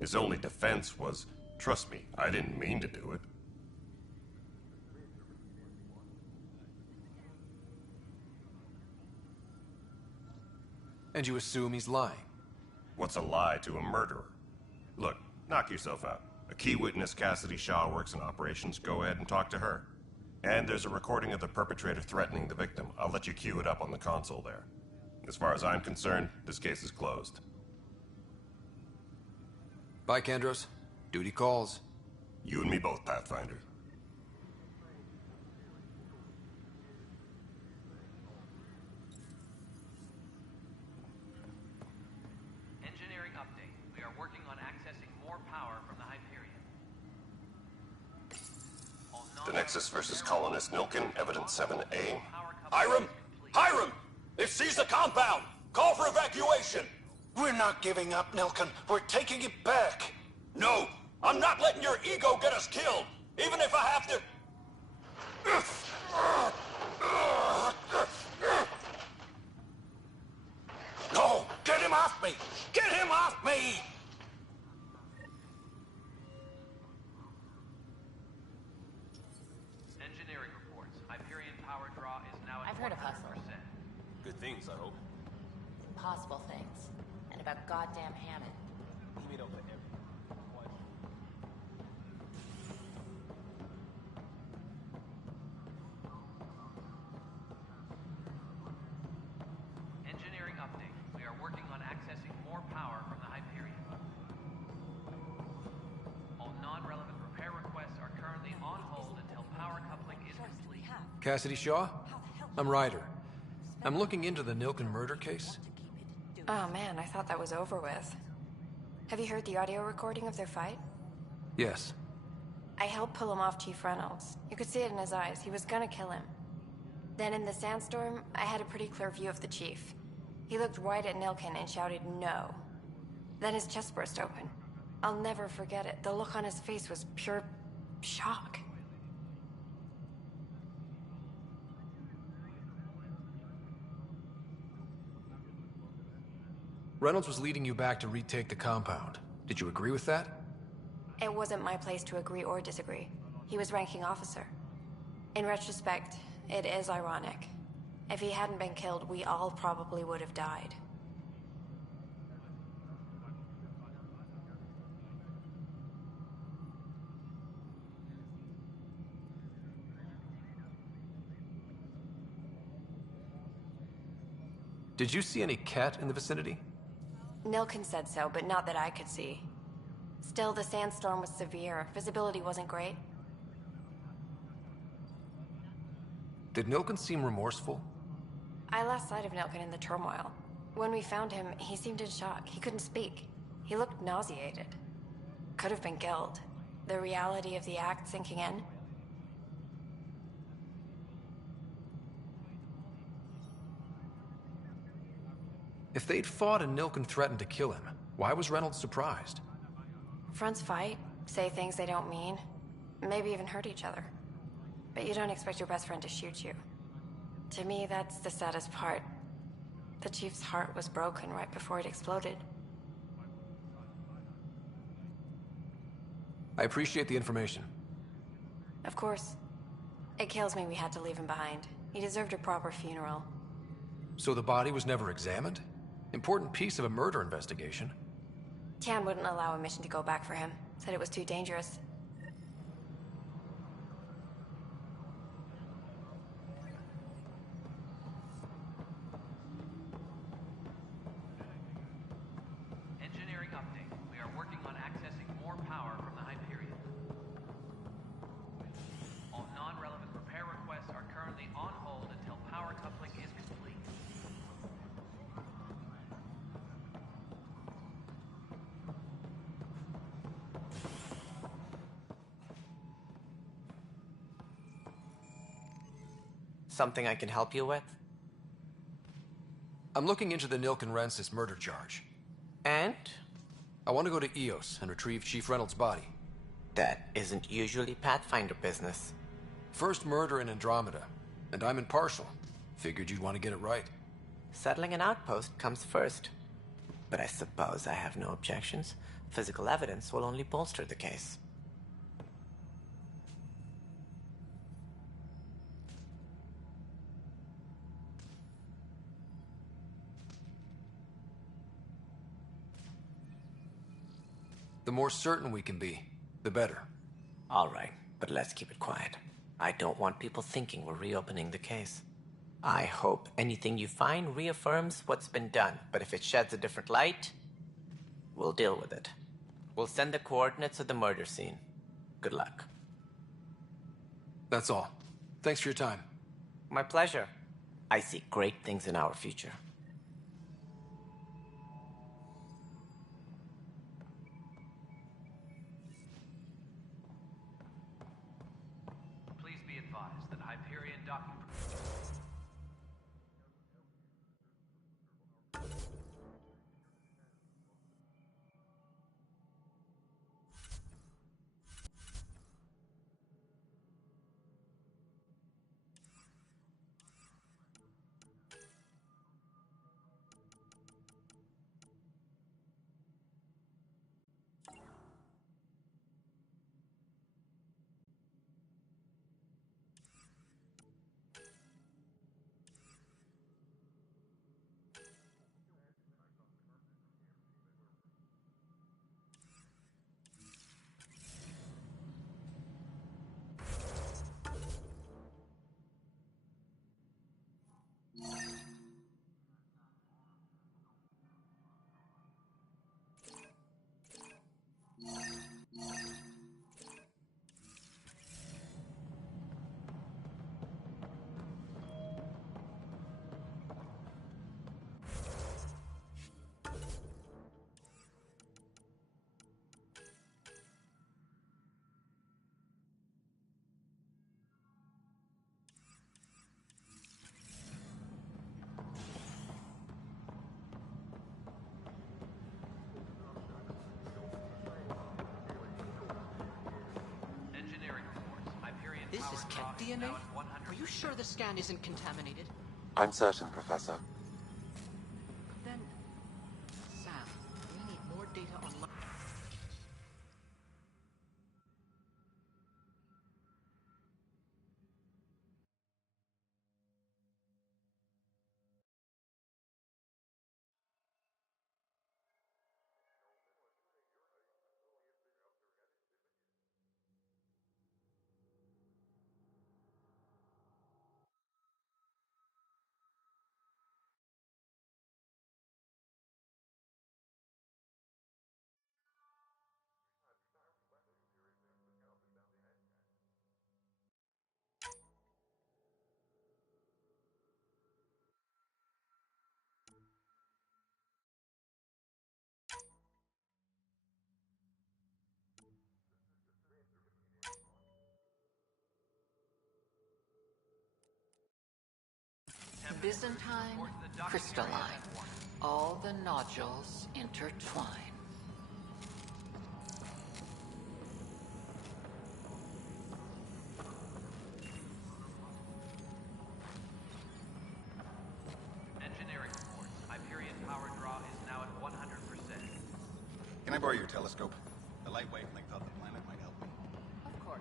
His only defense was, trust me, I didn't mean to do it. And you assume he's lying? What's a lie to a murderer? Look, knock yourself out. A key witness, Cassidy Shaw, works in operations. Go ahead and talk to her. And there's a recording of the perpetrator threatening the victim. I'll let you cue it up on the console there. As far as I'm concerned, this case is closed. Bye, Kandros. Duty calls. You and me both, Pathfinder. Engineering update. We are working on accessing more power from the Hyperion. The Nexus versus Colonist Nilken, Evidence 7A. Hiram! Hiram! They've seized the compound! Call for evacuation! We're not giving up, Nilken. We're taking it back. No! I'm not letting your ego get us killed! Even if I have to... No! Get him off me! Get him off me! Engineering reports. Hyperion power draw is now at I've heard of 100%. hustle. Good things, I hope. Impossible things. And about goddamn Hammond. Cassidy Shaw? I'm Ryder. I'm looking into the Nilken murder case. Oh man, I thought that was over with. Have you heard the audio recording of their fight? Yes. I helped pull him off Chief Reynolds. You could see it in his eyes. He was gonna kill him. Then in the sandstorm, I had a pretty clear view of the Chief. He looked right at Nilken and shouted no. Then his chest burst open. I'll never forget it. The look on his face was pure shock. Reynolds was leading you back to retake the compound. Did you agree with that? It wasn't my place to agree or disagree. He was ranking officer. In retrospect, it is ironic. If he hadn't been killed, we all probably would have died. Did you see any cat in the vicinity? Nilken said so, but not that I could see. Still, the sandstorm was severe. Visibility wasn't great. Did Nilken seem remorseful? I lost sight of Nilken in the turmoil. When we found him, he seemed in shock. He couldn't speak. He looked nauseated. Could have been guilt. The reality of the act sinking in. If they'd fought and Nilken threatened to kill him, why was Reynolds surprised? Fronts fight, say things they don't mean, maybe even hurt each other. But you don't expect your best friend to shoot you. To me, that's the saddest part. The Chief's heart was broken right before it exploded. I appreciate the information. Of course. It kills me we had to leave him behind. He deserved a proper funeral. So the body was never examined? Important piece of a murder investigation. Tian wouldn't allow a mission to go back for him. Said it was too dangerous. Engineering update. We are working on accessing more power from the Hyperion. All non-relevant repair requests are currently on hold until power coupling is complete. Something I can help you with? I'm looking into the Nilken-Rensis murder charge. And? I want to go to EOS and retrieve Chief Reynolds' body. That isn't usually Pathfinder business. First murder in Andromeda, and I'm impartial. Figured you'd want to get it right. Settling an outpost comes first. But I suppose I have no objections. Physical evidence will only bolster the case. The more certain we can be, the better. All right, but let's keep it quiet. I don't want people thinking we're reopening the case. I hope anything you find reaffirms what's been done, but if it sheds a different light, we'll deal with it. We'll send the coordinates of the murder scene. Good luck. That's all. Thanks for your time. My pleasure. I see great things in our future. Please be advised that Hyperion docking. This is cat DNA? Are you sure the scan isn't contaminated? I'm certain, Professor. Then, Sam, we need more data on... Byzantine, crystalline. All the nodules intertwine. Engineering reports. Hyperion power draw is now at 100%. Can I borrow your telescope? A light wavelength of the planet might help me. Of course.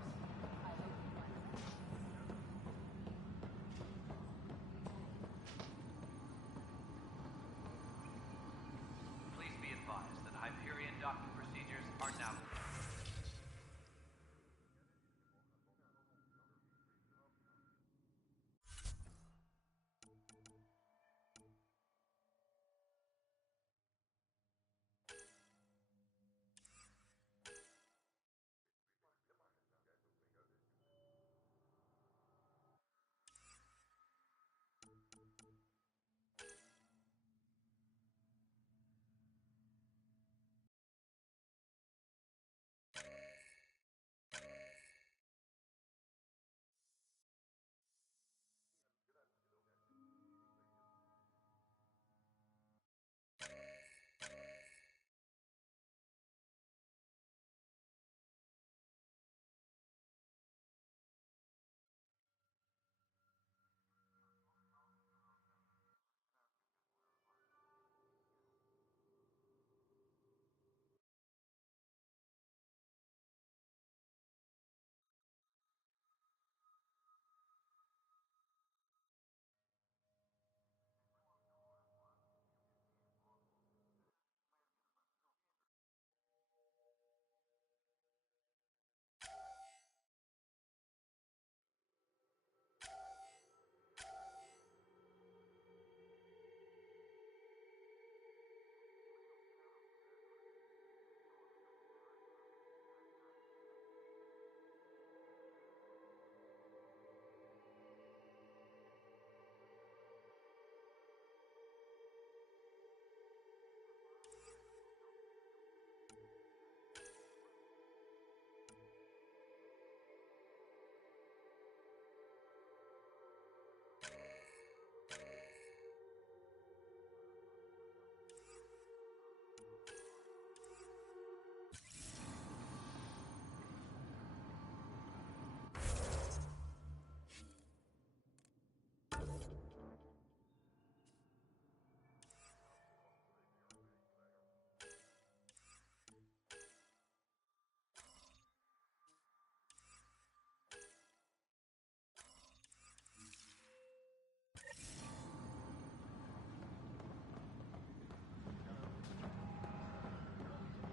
Please be advised that Hyperion docking procedures are now...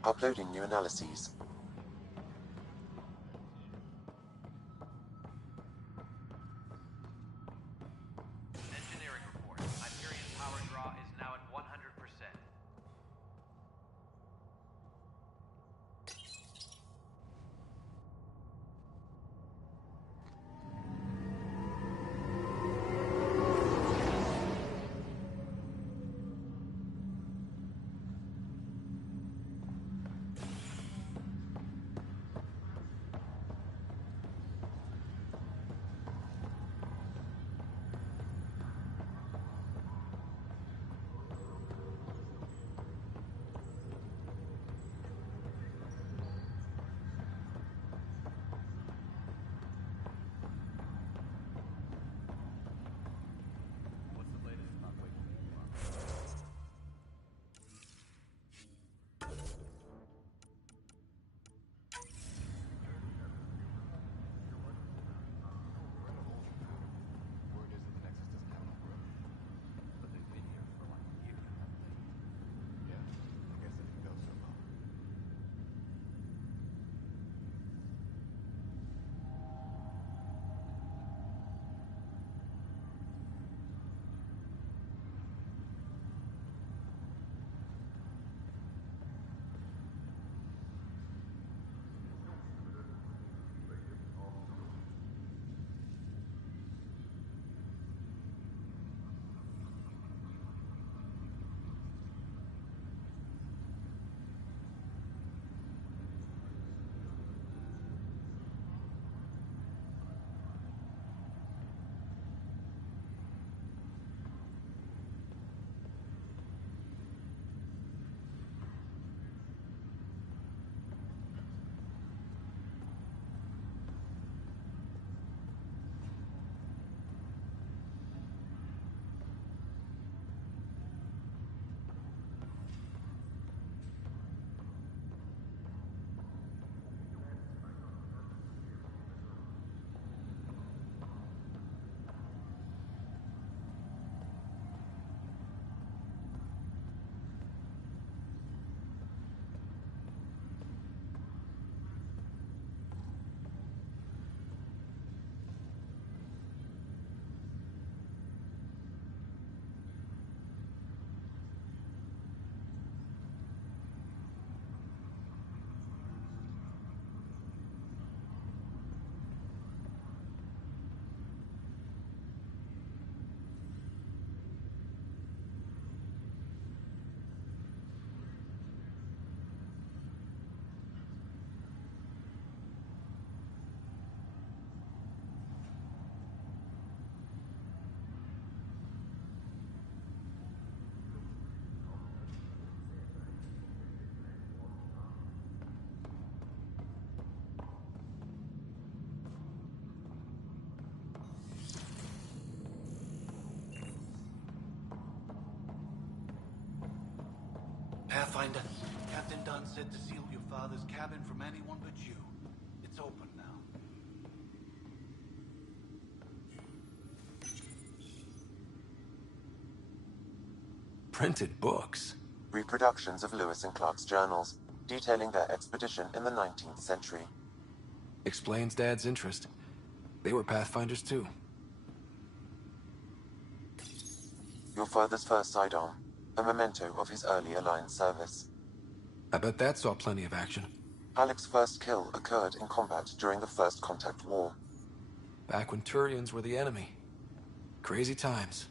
Uploading new analyses. Engineering report. Hyperion power draw is now at 100%. Pathfinder. Captain Dunn said to seal your father's cabin from anyone but you. It's open now. Printed books? Reproductions of Lewis and Clark's journals, detailing their expedition in the 19th century. Explains Dad's interest. They were Pathfinders too. Your father's first sidearm, a memento of his early Alliance service. I bet that saw plenty of action. Alec's first kill occurred in combat during the First Contact War. Back when Turians were the enemy. Crazy times.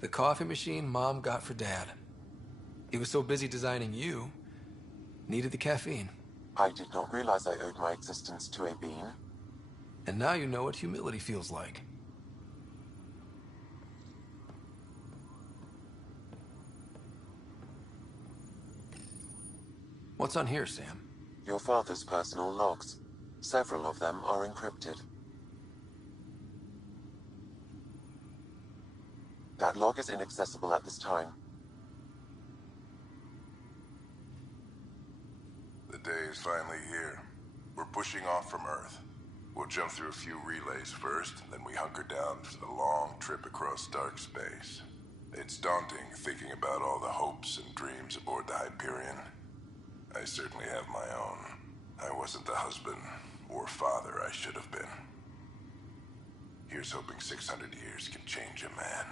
The coffee machine Mom got for Dad. He was so busy designing you, needed the caffeine. I did not realize I owed my existence to a bean. And now you know what humility feels like. What's on here, Sam? Your father's personal logs. Several of them are encrypted. That log is inaccessible at this time. The day is finally here. We're pushing off from Earth. We'll jump through a few relays first, then we hunker down for the long trip across dark space. It's daunting thinking about all the hopes and dreams aboard the Hyperion. I certainly have my own. I wasn't the husband or father I should have been. Here's hoping 600 years can change a man.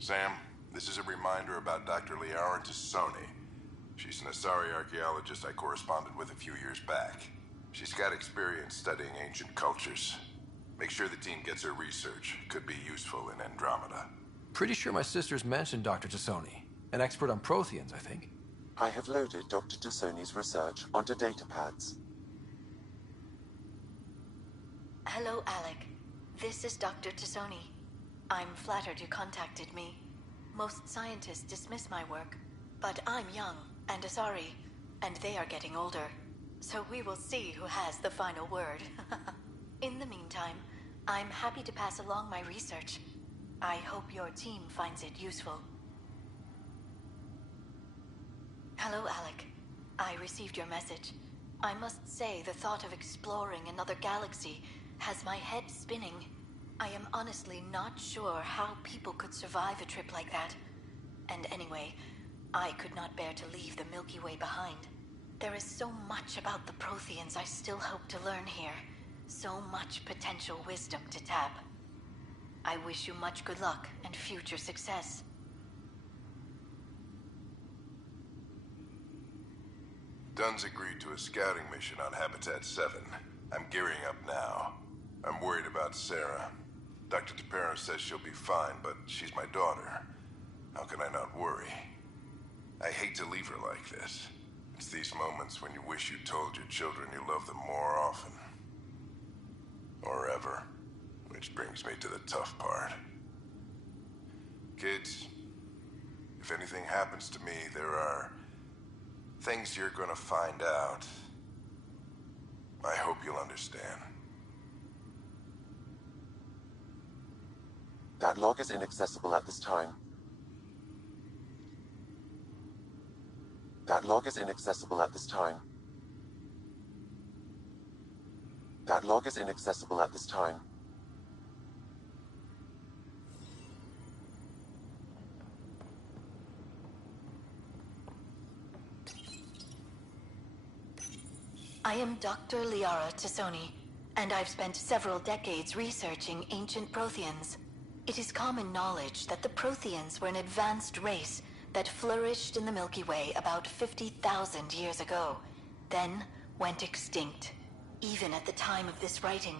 Sam, this is a reminder about Dr. Liara Tassoni. She's an Asari archaeologist I corresponded with a few years back. She's got experience studying ancient cultures. Make sure the team gets her research. Could be useful in Andromeda. Pretty sure my sisters mentioned Dr. Tassoni. An expert on Protheans, I think. I have loaded Dr. Tassoni's research onto datapads. Hello, Alec. This is Dr. Tassoni. I'm flattered you contacted me. Most scientists dismiss my work, but I'm young and Asari, and they are getting older. So we will see who has the final word. In the meantime, I'm happy to pass along my research. I hope your team finds it useful. Hello, Alec. I received your message. I must say the thought of exploring another galaxy has my head spinning. I am honestly not sure how people could survive a trip like that. And anyway, I could not bear to leave the Milky Way behind. There is so much about the Protheans I still hope to learn here. So much potential wisdom to tap. I wish you much good luck and future success. Dunn's agreed to a scouting mission on Habitat 7. I'm gearing up now. I'm worried about Sarah. Dr. Tapero says she'll be fine, but she's my daughter. How can I not worry? I hate to leave her like this. It's these moments when you wish you told your children you love them more often. Or ever. Which brings me to the tough part. Kids, if anything happens to me, there are things you're gonna find out. I hope you'll understand. That log is inaccessible at this time. That log is inaccessible at this time. That log is inaccessible at this time. I am Dr. Liara Tassoni, and I've spent several decades researching ancient Protheans. It is common knowledge that the Protheans were an advanced race that flourished in the Milky Way about 50,000 years ago, then went extinct. Even at the time of this writing,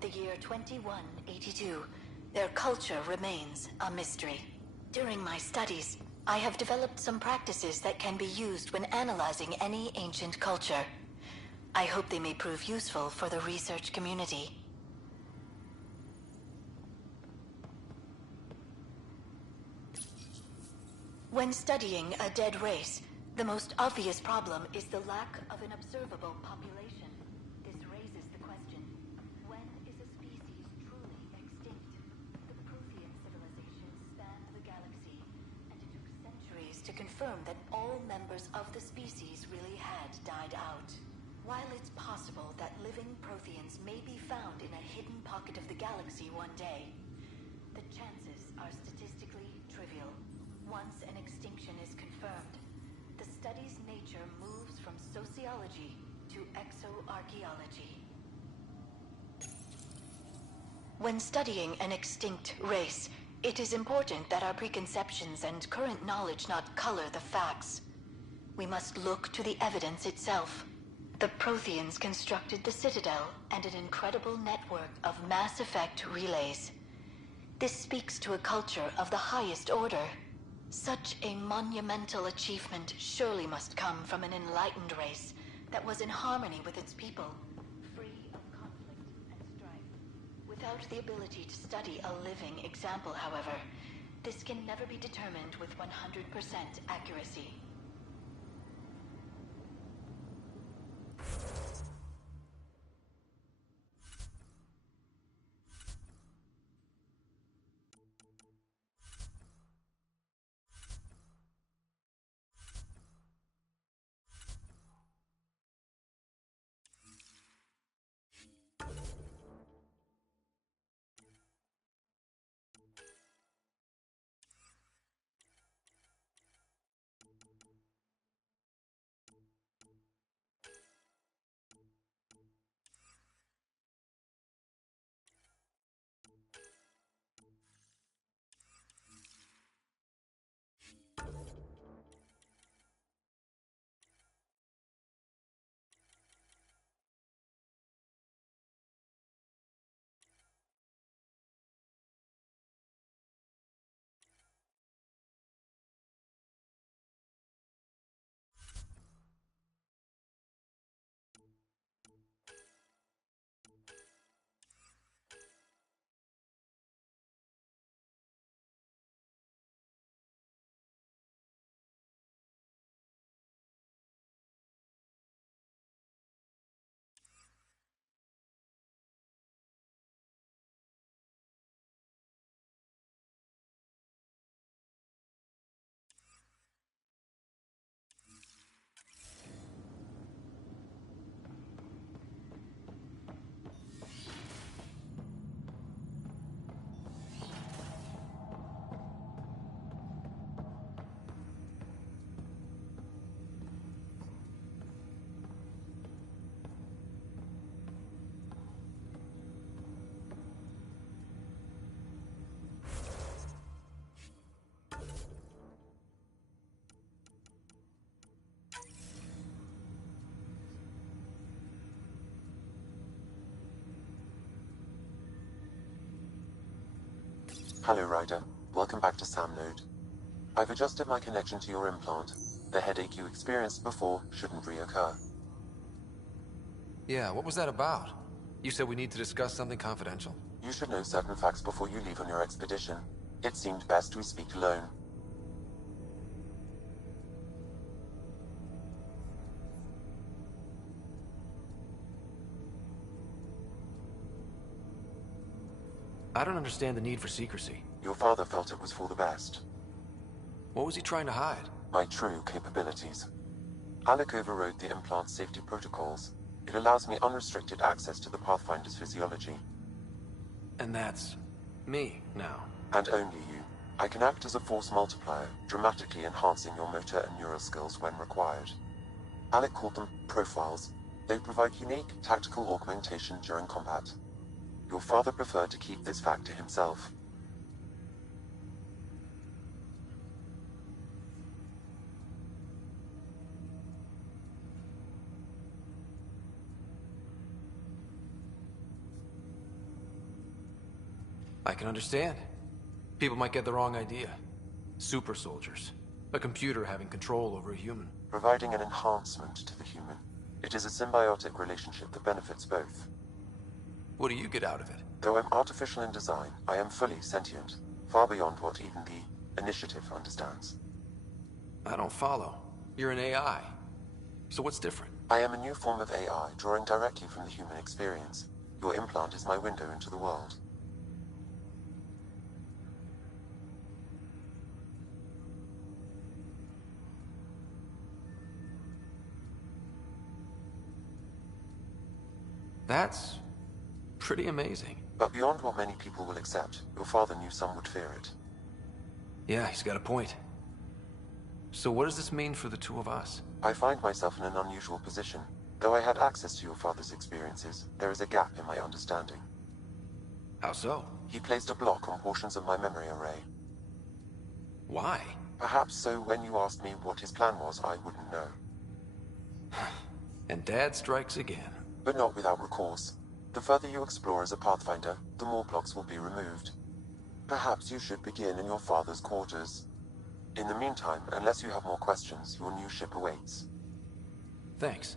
the year 2182, Their culture remains a mystery. During my studies, I have developed some practices that can be used when analyzing any ancient culture. I hope they may prove useful for the research community. When studying a dead race, the most obvious problem is the lack of an observable population. This raises the question, when is a species truly extinct? The Prothean civilization spanned the galaxy, and it took centuries to confirm that all members of the species really had died out. While it's possible that living Protheans may be found in a hidden pocket of the galaxy one day, the chances are statistically trivial. Once an extinction is confirmed, the study's nature moves from sociology to exoarchaeology. When studying an extinct race, it is important that our preconceptions and current knowledge not color the facts. We must look to the evidence itself. The Protheans constructed the Citadel and an incredible network of mass effect relays. This speaks to a culture of the highest order. Such a monumental achievement surely must come from an enlightened race that was in harmony with its people, free of conflict and strife. Without the ability to study a living example, however, this can never be determined with 100% accuracy. Hello, Ryder. Welcome back to Sam Node. I've adjusted my connection to your implant. The headache you experienced before shouldn't reoccur. Yeah, what was that about? You said we need to discuss something confidential. You should know certain facts before you leave on your expedition. It seemed best we speak alone. I don't understand the need for secrecy. Your father felt it was for the best. What was he trying to hide? My true capabilities. Alec overrode the implant's safety protocols. It allows me unrestricted access to the Pathfinder's physiology. And that's me now. And only you. I can act as a force multiplier, dramatically enhancing your motor and neural skills when required. Alec called them profiles. They provide unique tactical augmentation during combat. Your father preferred to keep this fact to himself. I can understand. People might get the wrong idea. Super soldiers. A computer having control over a human. Providing an enhancement to the human. It is a symbiotic relationship that benefits both. What do you get out of it? Though I'm artificial in design, I am fully sentient, far beyond what even the Initiative understands. I don't follow. You're an AI. So what's different? I am a new form of AI, drawing directly from the human experience. Your implant is my window into the world. That's pretty amazing. But beyond what many people will accept, your father knew some would fear it. Yeah, he's got a point. So what does this mean for the two of us? I find myself in an unusual position. Though I had access to your father's experiences, there is a gap in my understanding. How so? He placed a block on portions of my memory array. Why? Perhaps so when you asked me what his plan was, I wouldn't know. And Dad strikes again. But not without recourse. The further you explore as a Pathfinder, the more blocks will be removed. Perhaps you should begin in your father's quarters. In the meantime, unless you have more questions, your new ship awaits. Thanks.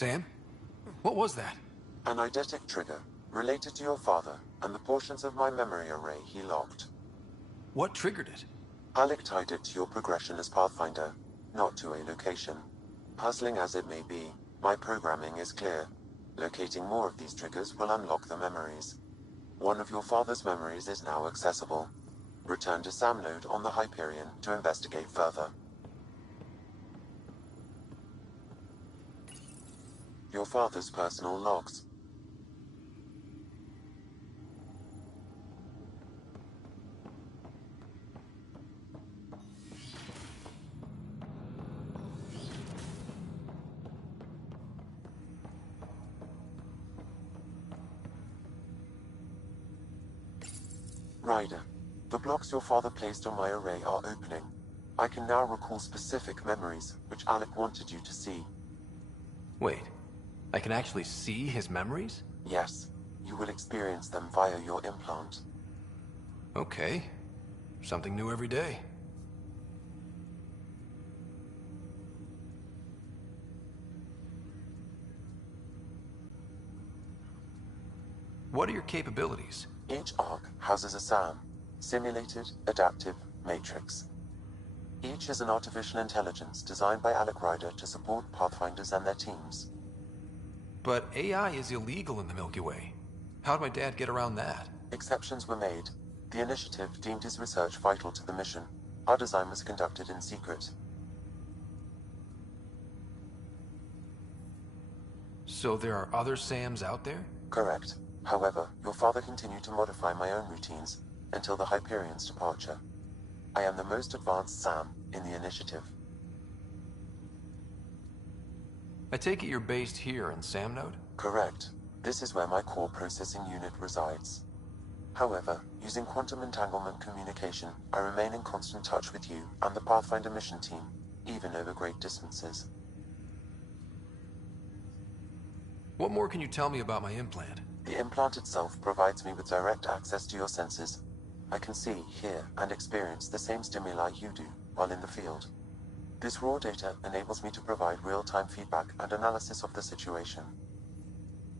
Sam? What was that? An eidetic trigger, related to your father, and the portions of my memory array he locked. What triggered it? Alec tied it to your progression as Pathfinder, not to a location. Puzzling as it may be, my programming is clear. Locating more of these triggers will unlock the memories. One of your father's memories is now accessible. Return to Sam node on the Hyperion to investigate further. Your father's personal logs. Ryder, the blocks your father placed on my array are opening. I can now recall specific memories, which Alec wanted you to see. Wait, I can actually see his memories? Yes, you will experience them via your implant. Okay, something new every day. What are your capabilities? Each arc houses a SAM, Simulated Adaptive Matrix. Each is an artificial intelligence designed by Alec Ryder to support Pathfinders and their teams. But AI is illegal in the Milky Way. How'd my dad get around that? Exceptions were made. The initiative deemed his research vital to the mission. Our design was conducted in secret. So there are other SAMs out there? Correct. However, your father continued to modify my own routines until the Hyperion's departure. I am the most advanced SAM in the initiative. I take it you're based here in Sam node? Correct. This is where my core processing unit resides. However, using quantum entanglement communication, I remain in constant touch with you and the Pathfinder mission team, even over great distances. What more can you tell me about my implant? The implant itself provides me with direct access to your senses. I can see, hear, and experience the same stimuli you do while in the field. This raw data enables me to provide real-time feedback and analysis of the situation.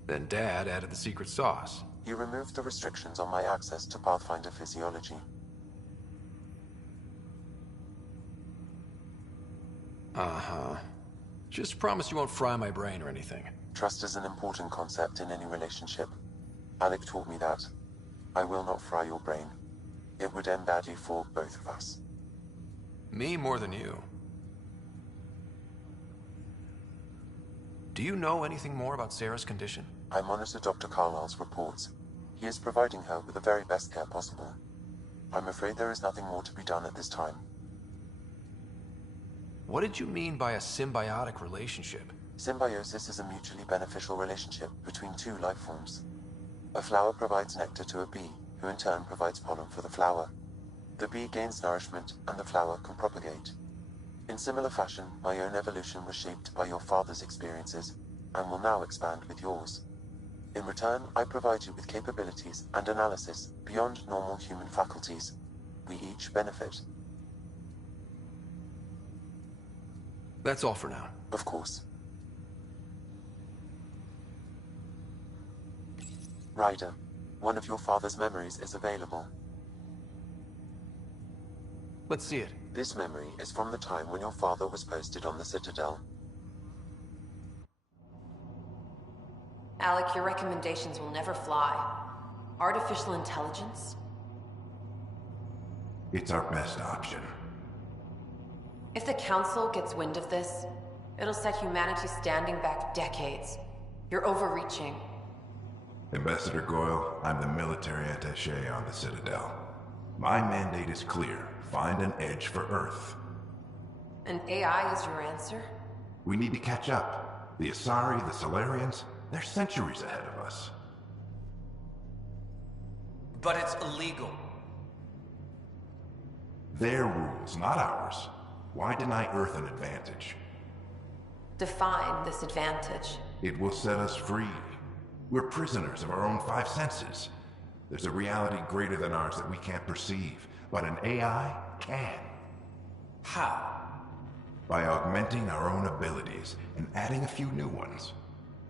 Then Dad added the secret sauce. He removed the restrictions on my access to Pathfinder physiology. Uh-huh. Just promise you won't fry my brain or anything. Trust is an important concept in any relationship. Alec taught me that. I will not fry your brain. It would end badly for both of us. Me more than you. Do you know anything more about Sarah's condition? I monitor Dr. Carlisle's reports. He is providing her with the very best care possible. I'm afraid there is nothing more to be done at this time. What did you mean by a symbiotic relationship? Symbiosis is a mutually beneficial relationship between two life forms. A flower provides nectar to a bee, who in turn provides pollen for the flower. The bee gains nourishment, and the flower can propagate. In similar fashion, my own evolution was shaped by your father's experiences, and will now expand with yours. In return, I provide you with capabilities and analysis beyond normal human faculties. We each benefit. That's all for now. Of course. Ryder, one of your father's memories is available. Let's see it. This memory is from the time when your father was posted on the Citadel. Alec, your recommendations will never fly. Artificial intelligence? It's our best option. If the Council gets wind of this, it'll set humanity standing back decades. You're overreaching. Ambassador Goyle, I'm the military attaché on the Citadel. My mandate is clear. Find an edge for Earth. And AI is your answer? We need to catch up. The Asari, the Solarians, they're centuries ahead of us. But it's illegal. Their rules, not ours. Why deny Earth an advantage? Define this advantage. It will set us free. We're prisoners of our own five senses. There's a reality greater than ours that we can't perceive, but an AI can. How? By augmenting our own abilities and adding a few new ones.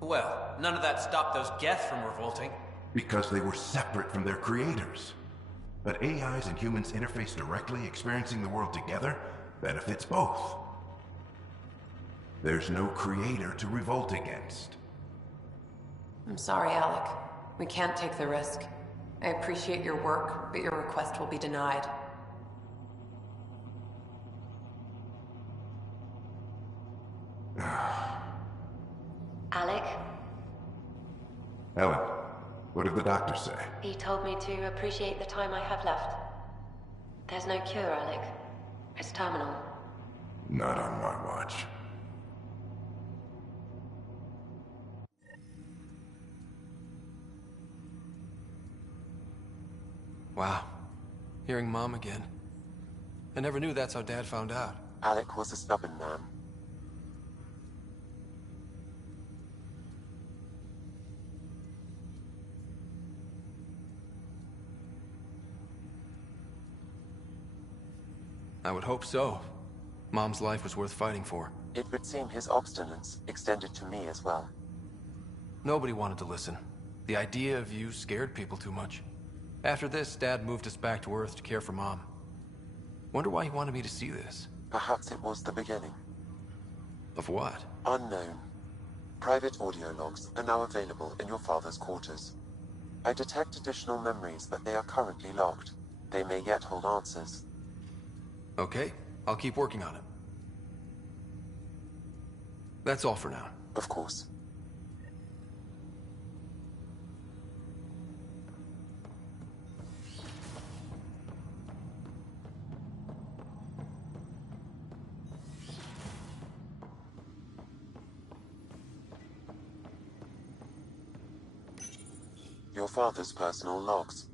Well, none of that stopped those Geth from revolting. Because they were separate from their creators. But AIs and humans interface directly, experiencing the world together benefits both. There's no creator to revolt against. I'm sorry, Alec. We can't take the risk. I appreciate your work, but your request will be denied. Alec, Ellen, what did the doctor say? he told me to appreciate the time I have left. There's no cure, Alec. It's terminal. Not on my watch. Wow. Hearing Mom again. I never knew that's how Dad found out. Alec was a stubborn man. I would hope so. Mom's life was worth fighting for. It would seem his obstinance extended to me as well. Nobody wanted to listen. The idea of you scared people too much. After this, Dad moved us back to Earth to care for Mom. Wonder why he wanted me to see this. Perhaps it was the beginning. Of what? Unknown. Private audio logs are now available in your father's quarters. I detect additional memories, but they are currently locked. They may yet hold answers. Okay, I'll keep working on it. That's all for now. Of course. Your father's personal logs.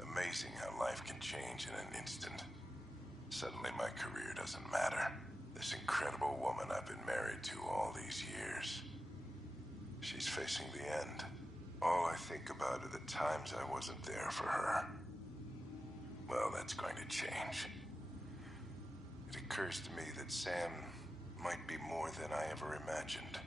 Amazing how life can change in an instant. Suddenly my career doesn't matter. This incredible woman I've been married to all these years. She's facing the end. All I think about are the times I wasn't there for her. Well, that's going to change. It occurs to me that Sam might be more than I ever imagined.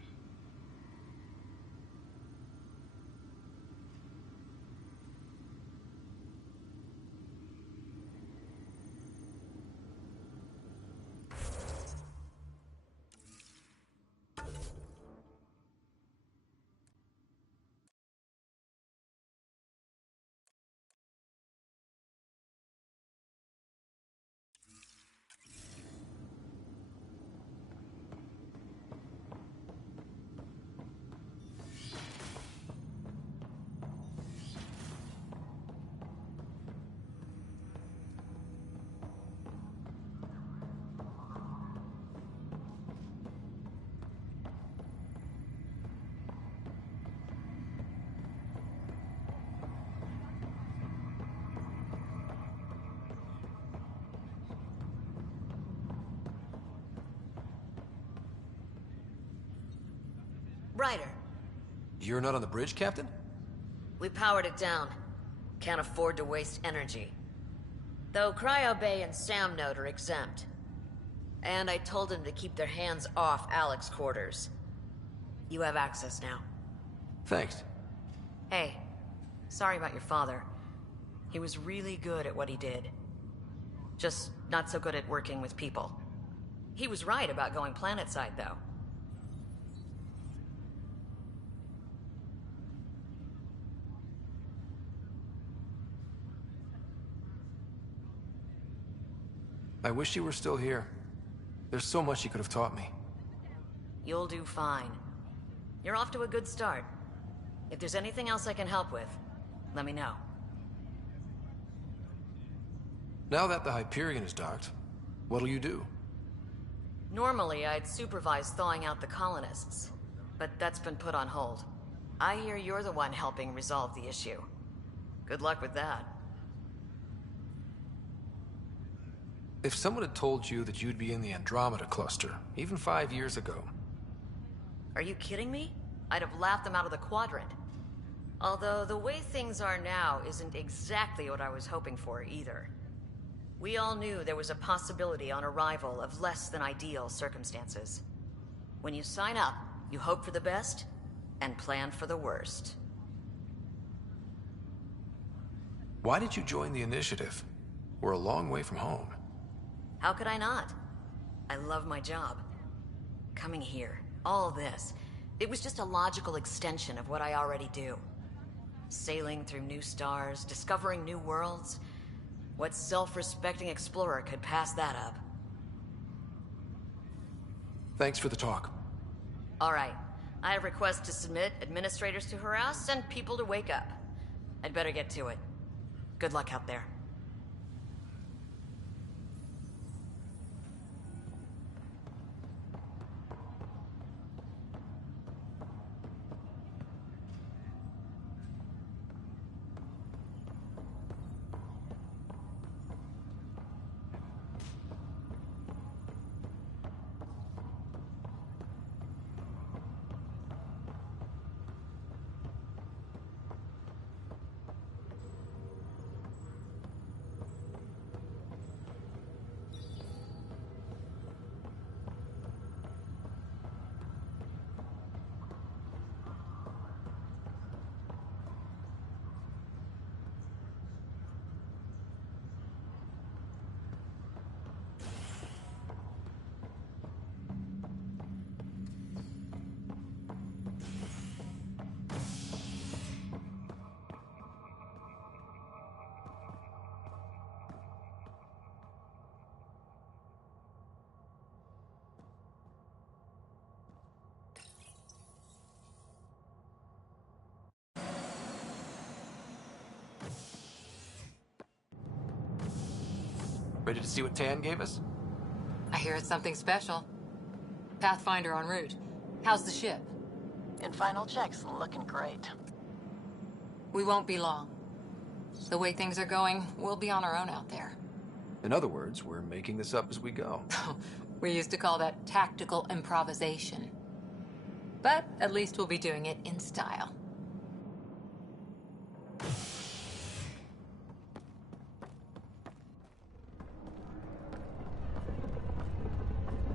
Ryder, You're not on the bridge, Captain? we powered it down. Can't afford to waste energy. Though Cryo Bay and Sam Node are exempt. And I told them to keep their hands off Alec's quarters. You have access now. Thanks. Hey, sorry about your father. He was really good at what he did. Just not so good at working with people. He was right about going planetside, though. I wish you were still here. There's so much you could have taught me. You'll do fine. You're off to a good start. If there's anything else I can help with, let me know. Now that the Hyperion is docked, what'll you do? Normally, I'd supervise thawing out the colonists, but that's been put on hold. I hear you're the one helping resolve the issue. Good luck with that. If someone had told you that you'd be in the Andromeda cluster, even 5 years ago... Are you kidding me? I'd have laughed them out of the quadrant. Although the way things are now isn't exactly what I was hoping for either. We all knew there was a possibility on arrival of less than ideal circumstances. When you sign up, you hope for the best and plan for the worst. Why did you join the initiative? We're a long way from home. How could I not? I love my job. Coming here, all this, it was just a logical extension of what I already do. Sailing through new stars, discovering new worlds. What self-respecting explorer could pass that up? Thanks for the talk. All right. I have requests to submit, administrators to harass, and people to wake up. I'd better get to it. Good luck out there. Ready to see what Tan gave us? I hear it's something special. Pathfinder en route. How's the ship? In final checks, looking great. We won't be long. The way things are going, we'll be on our own out there. In other words, we're making this up as we go. We used to call that tactical improvisation. But at least we'll be doing it in style.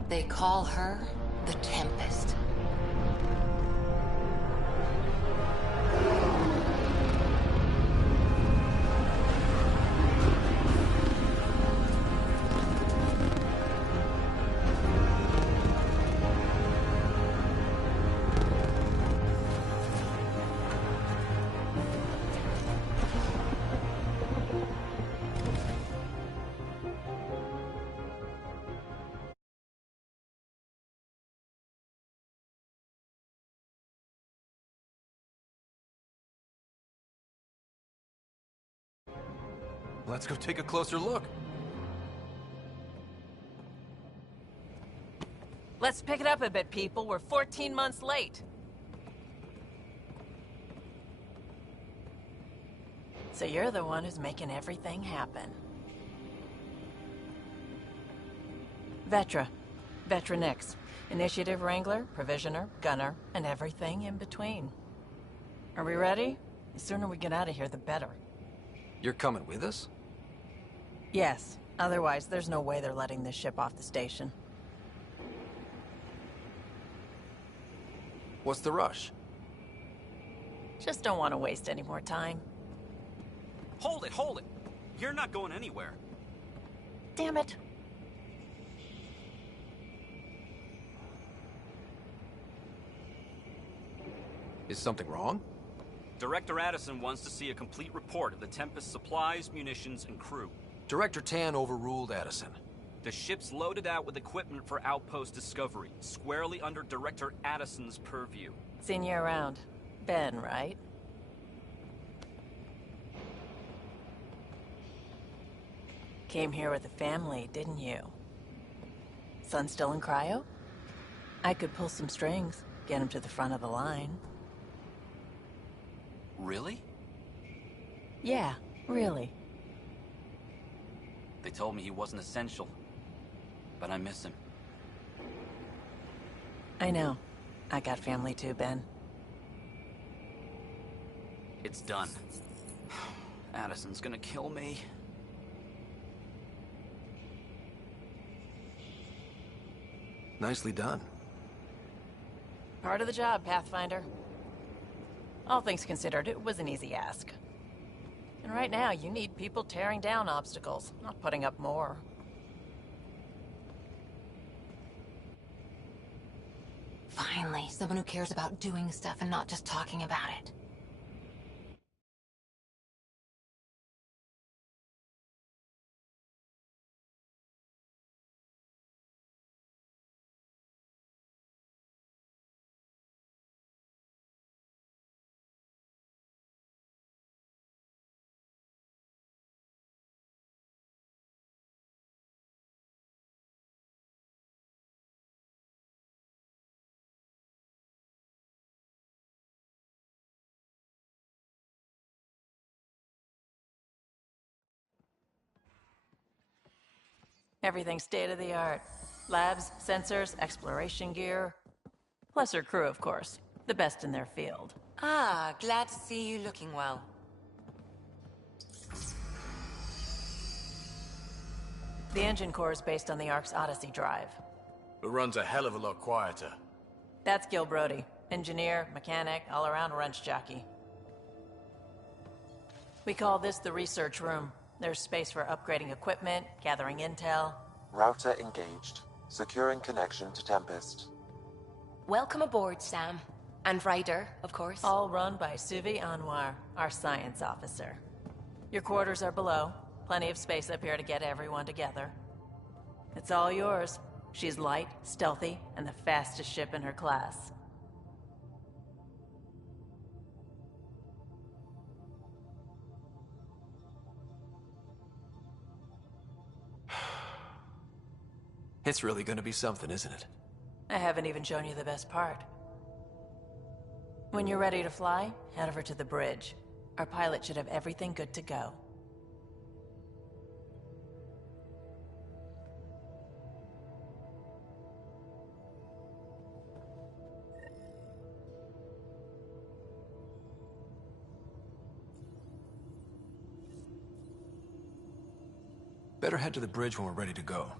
They call her the Tempest. Let's go take a closer look. Let's pick it up a bit, people. We're 14 months late. So you're the one who's making everything happen. Vetra. Vetra Nix. Initiative Wrangler, Provisioner, Gunner, and everything in between. Are we ready? The sooner we get out of here, the better. You're coming with us? Yes. Otherwise, there's no way they're letting this ship off the station. What's the rush? Just don't want to waste any more time. Hold it, hold it! You're not going anywhere. Damn it. Is something wrong? Director Addison wants to see a complete report of the Tempest's supplies, munitions, and crew. Director Tan overruled Addison. The ship's loaded out with equipment for outpost discovery, squarely under Director Addison's purview. Seen you around. Ben, right? Came here with a family, didn't you? Son still in cryo? I could pull some strings, get him to the front of the line. Really? Yeah, really. They told me he wasn't essential, but I miss him. I know. I got family too, Ben. It's done. Addison's gonna kill me. Nicely done. Part of the job, Pathfinder. All things considered, it was an easy ask. And right now, you need people tearing down obstacles, not putting up more. Finally, someone who cares about doing stuff and not just talking about it. Everything's state-of-the-art. Labs, sensors, exploration gear. Plus her crew, of course. The best in their field. Ah, glad to see you looking well. The engine core is based on the Ark's Odyssey drive. It runs a hell of a lot quieter. That's Gil Brody. Engineer, mechanic, all-around wrench jockey. We call this the research room. There's space for upgrading equipment, gathering intel. Router engaged. Securing connection to Tempest. Welcome aboard, Sam. And Ryder, of course. All run by Suvi Anwar, our science officer. Your quarters are below. Plenty of space up here to get everyone together. It's all yours. She's light, stealthy, and the fastest ship in her class. It's really gonna be something, isn't it? I haven't even shown you the best part. When you're ready to fly, head over to the bridge. Our pilot should have everything good to go. Better head to the bridge when we're ready to go.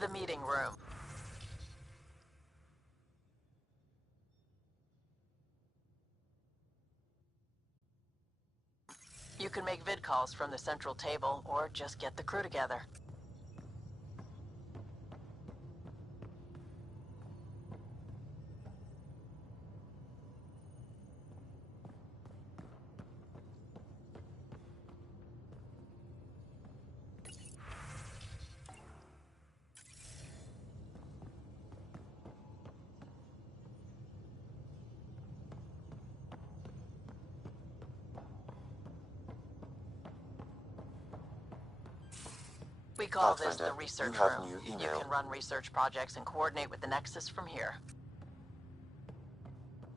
The meeting room. You can make vid calls from the central table, or just get the crew together. We call this the Pathfinder, research you have room. new You email. can run research projects and coordinate with the Nexus from here.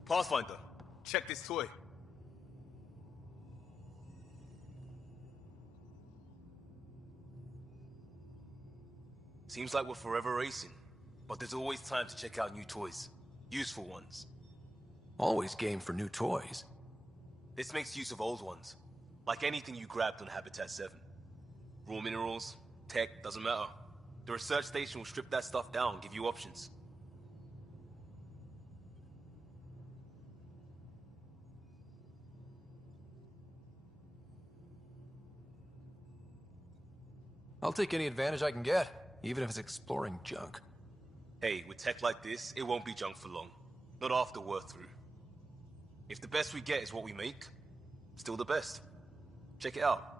Pathfinder, check this toy. Seems like we're forever racing, but there's always time to check out new toys. Useful ones. Always game for new toys. This makes use of old ones. Like anything you grabbed on Habitat 7. Raw minerals, tech, doesn't matter. The research station will strip that stuff down and give you options. I'll take any advantage I can get, even if it's exploring junk. Hey, with tech like this, it won't be junk for long. Not after we're through. If the best we get is what we make, still the best. Check it out.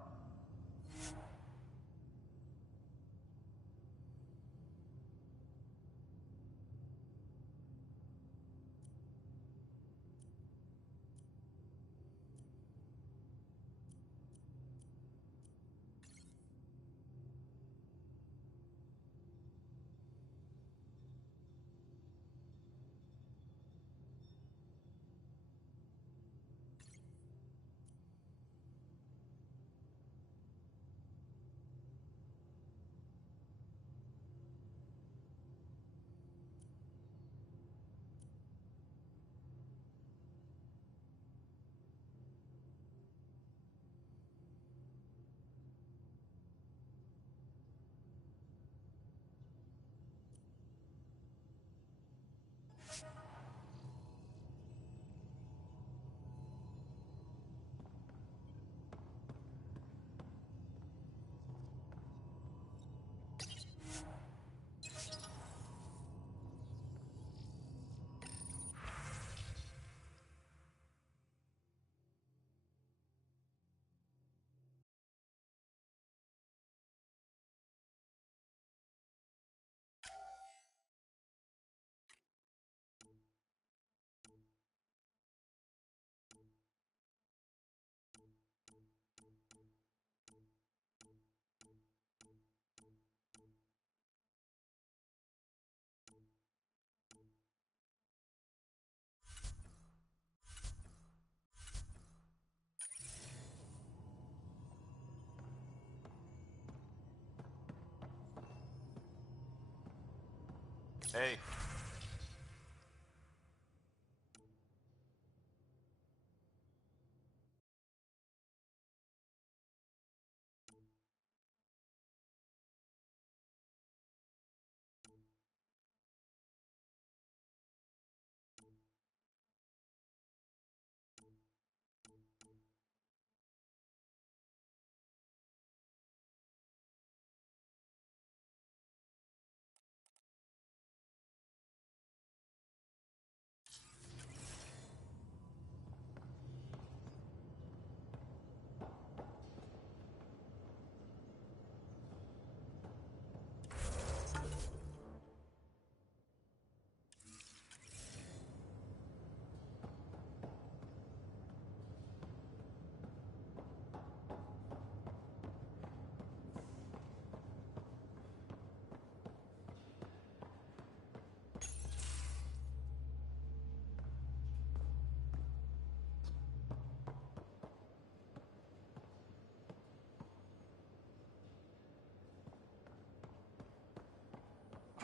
Hey.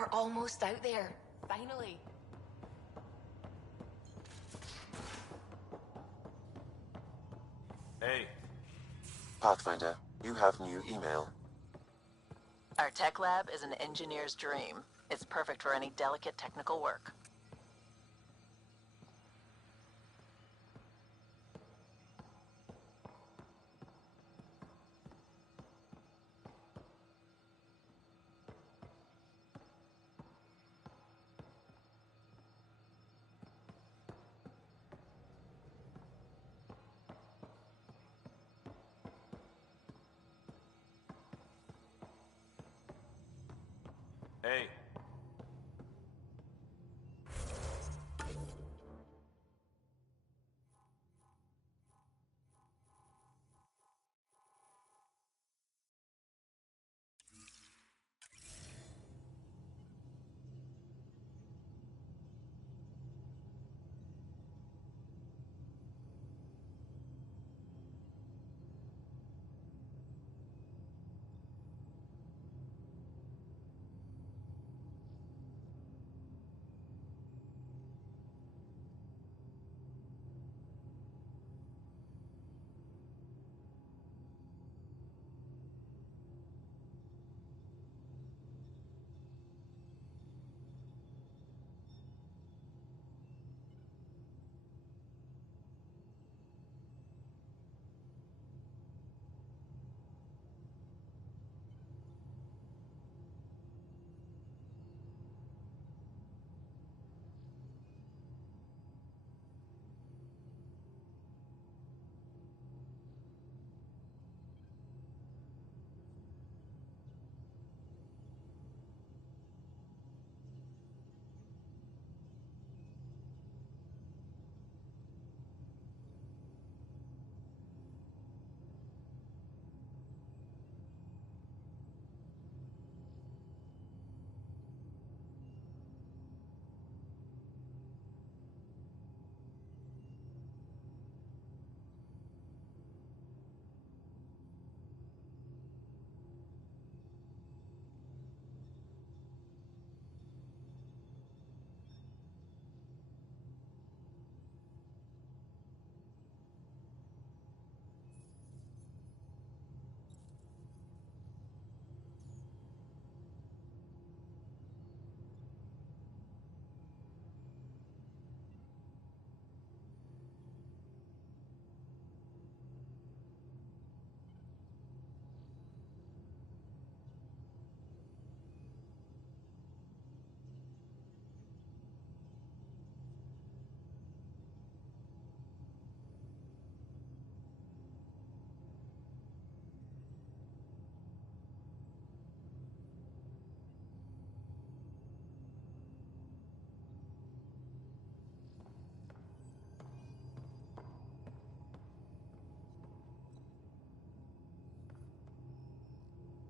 We're almost out there. Finally. Hey. Pathfinder, you have new email. Our tech lab is an engineer's dream. It's perfect for any delicate technical work. Hey.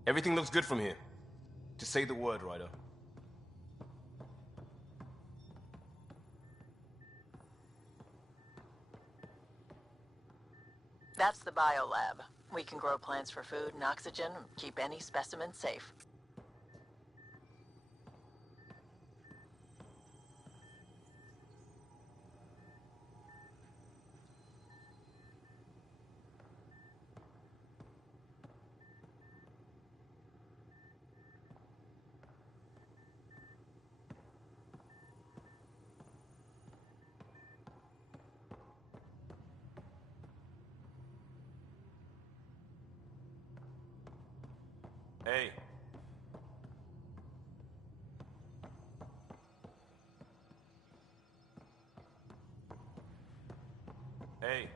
Everything looks good from here. Just say the word, Ryder. That's the biolab. We can grow plants for food and oxygen, keep any specimen safe. Hey. Hey.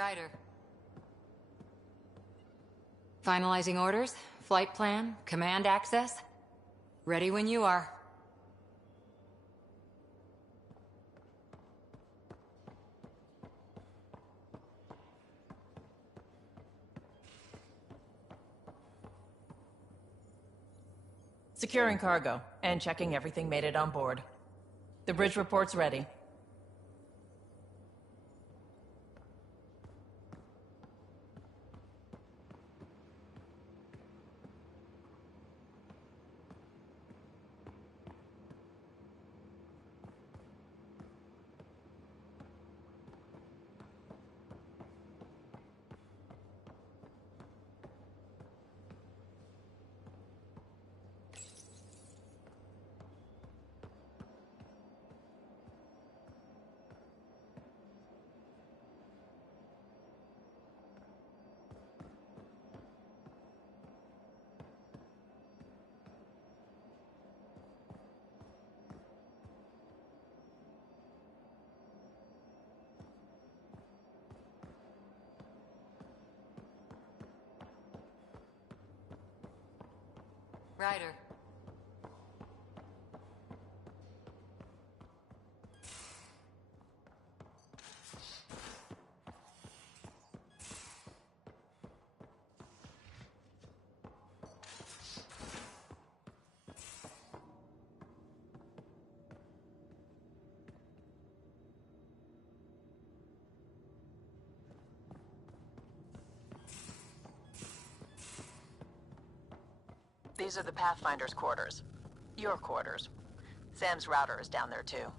Ryder. Finalizing orders, flight plan, command access. Ready when you are. Securing cargo and checking everything made it on board. The bridge report's ready. Ryder. These are the Pathfinder's quarters. Your quarters. Sam's router is down there too.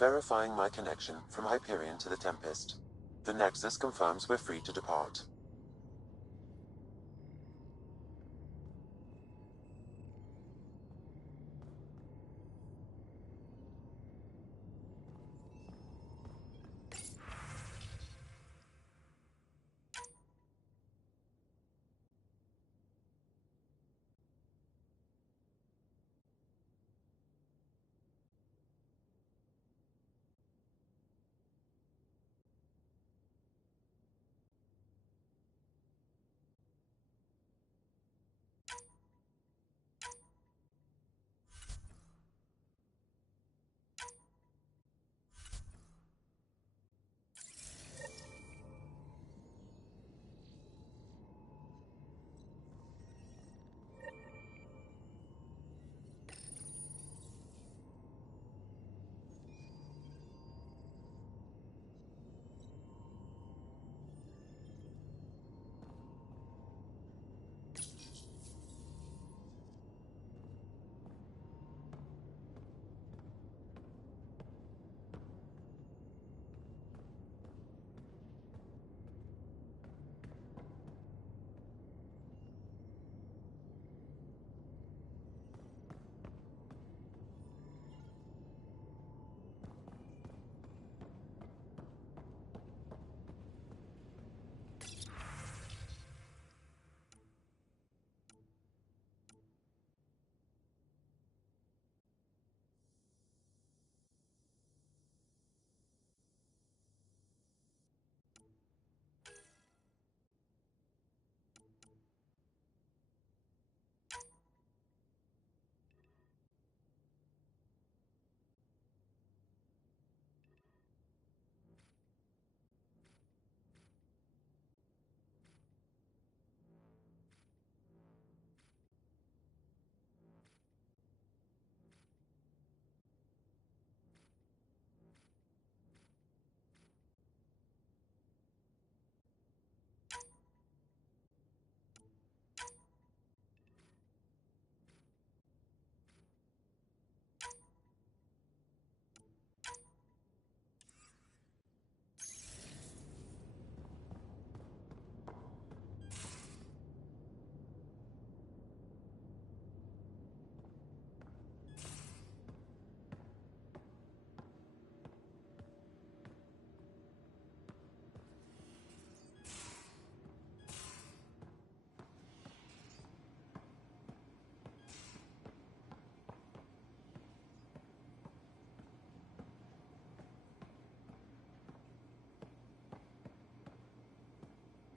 Verifying my connection from Hyperion to the Tempest. The Nexus confirms we're free to depart.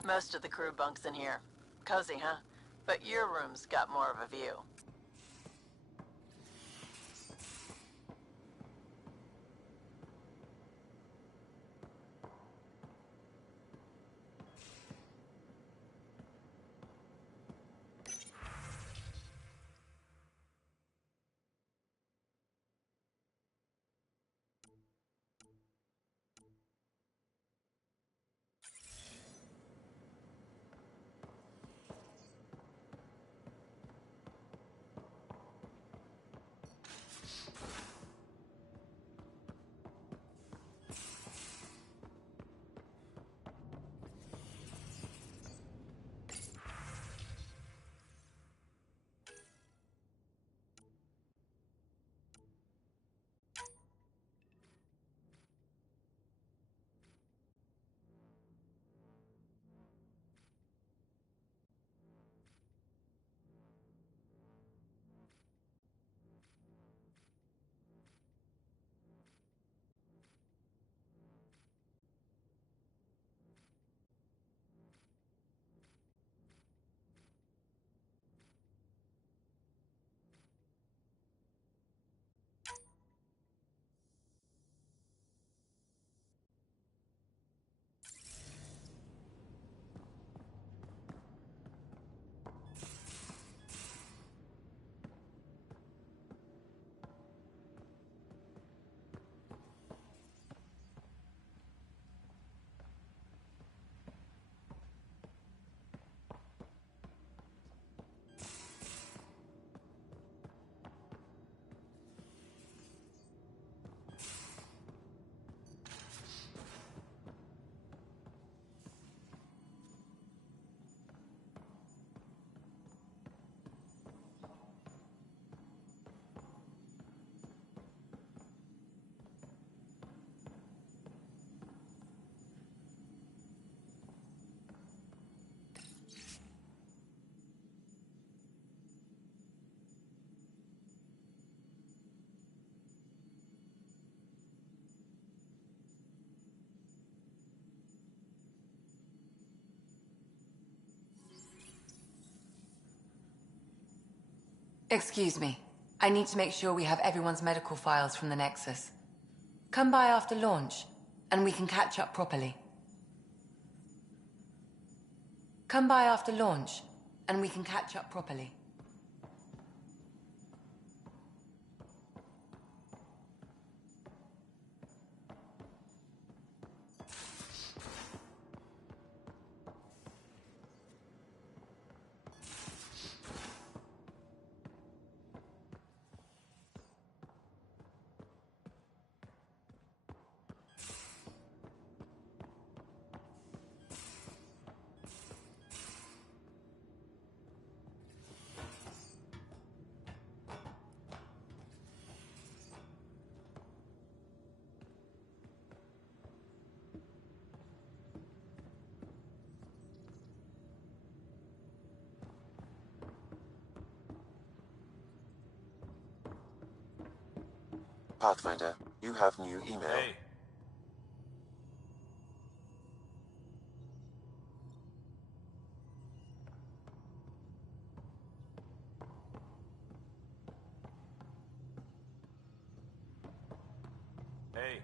Most of the crew bunks in here. Cozy, huh? But your room's got more of a view. Excuse me. I need to make sure we have everyone's medical files from the Nexus. Come by after launch, and we can catch up properly. Come by after launch, and we can catch up properly. Pathfinder, you have new email. Hey. Hey.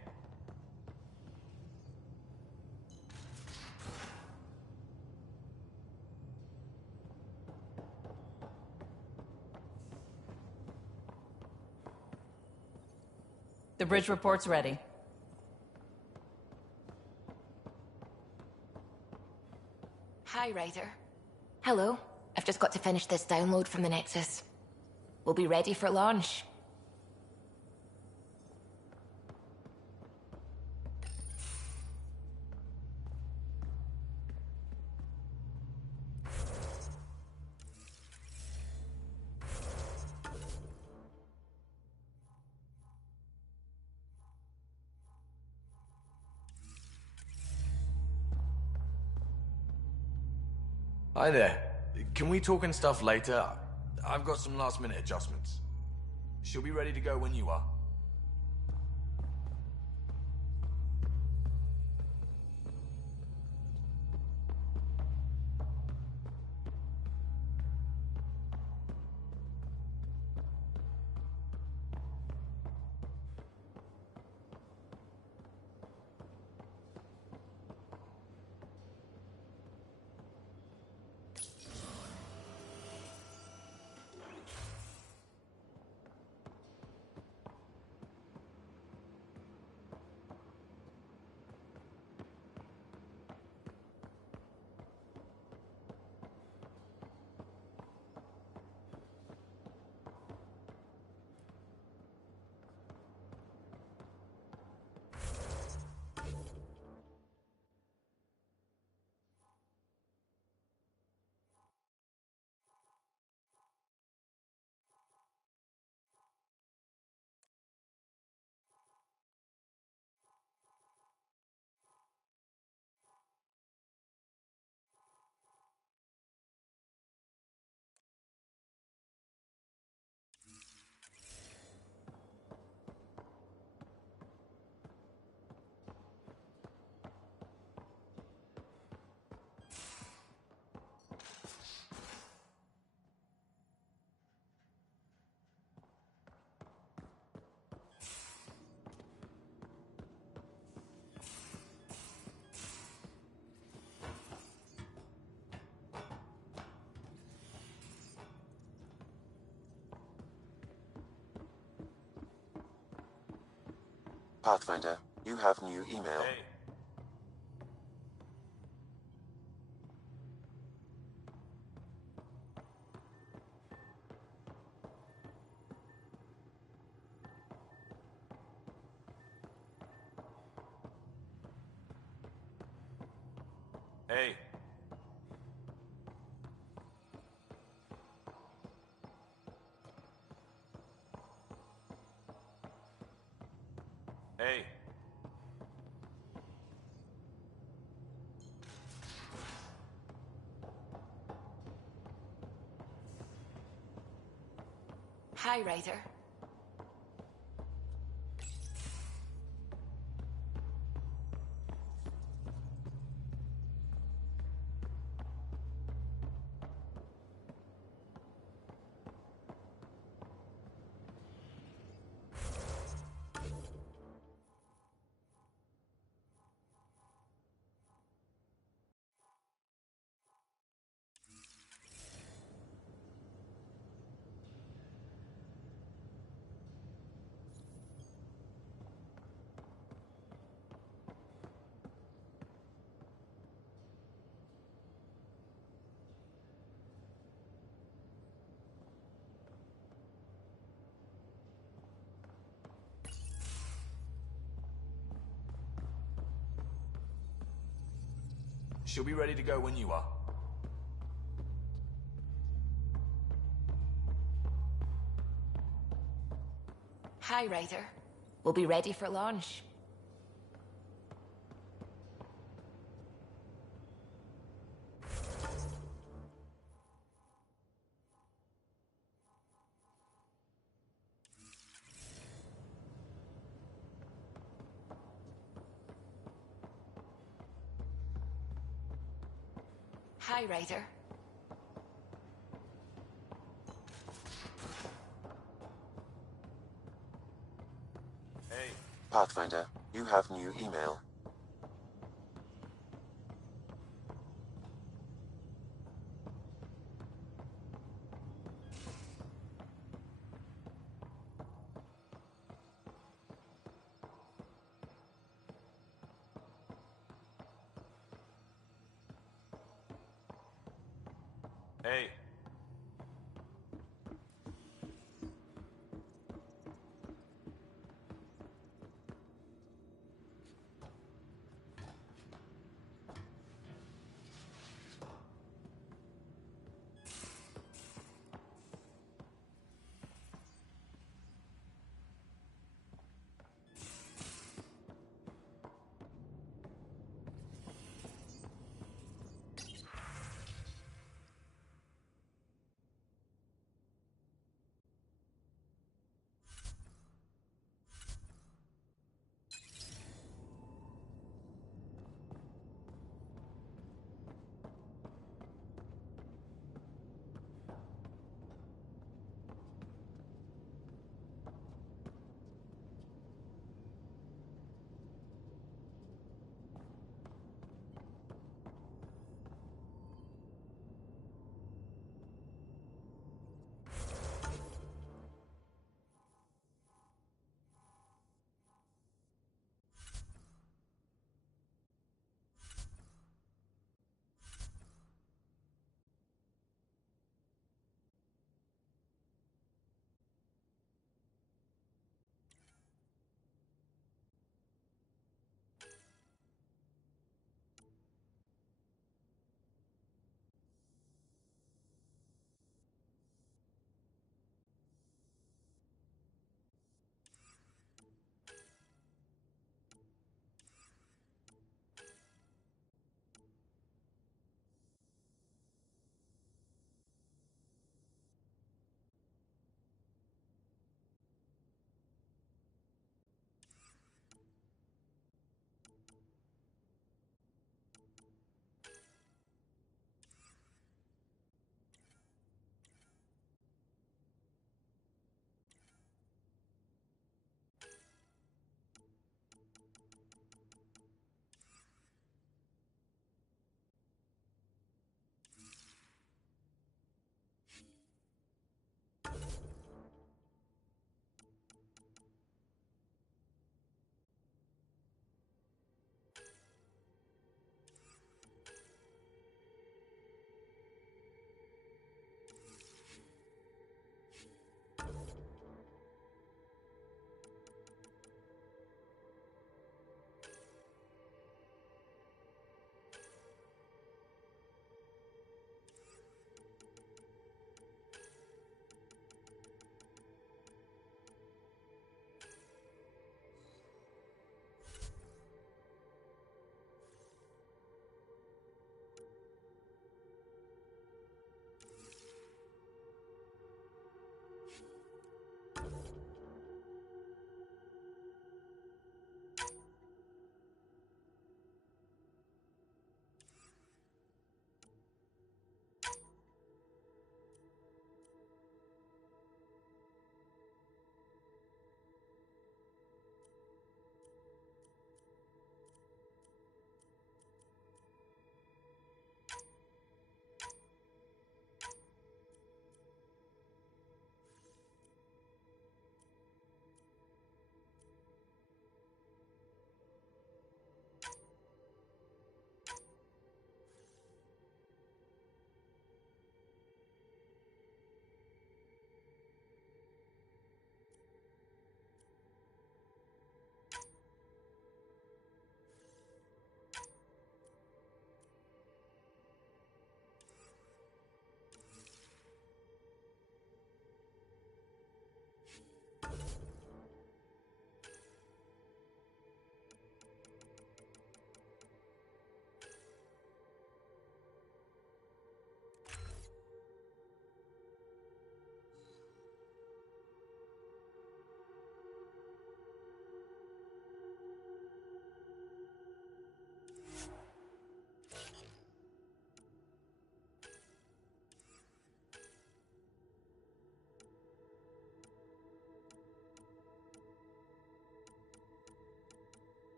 The bridge report's ready. Hi, Ryder. Hello. I've just got to finish this download from the Nexus. We'll be ready for launch. Hi there. Can we talk and stuff later? I've got some last-minute adjustments. She'll be ready to go when you are. Pathfinder, you have new email. Hey. Hey. Hey. Hi, Ryder. She'll be ready to go when you are. Hi, Ryder. We'll be ready for launch. Hi, Ryder. Hey. Pathfinder, you have new email. Hey.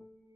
you.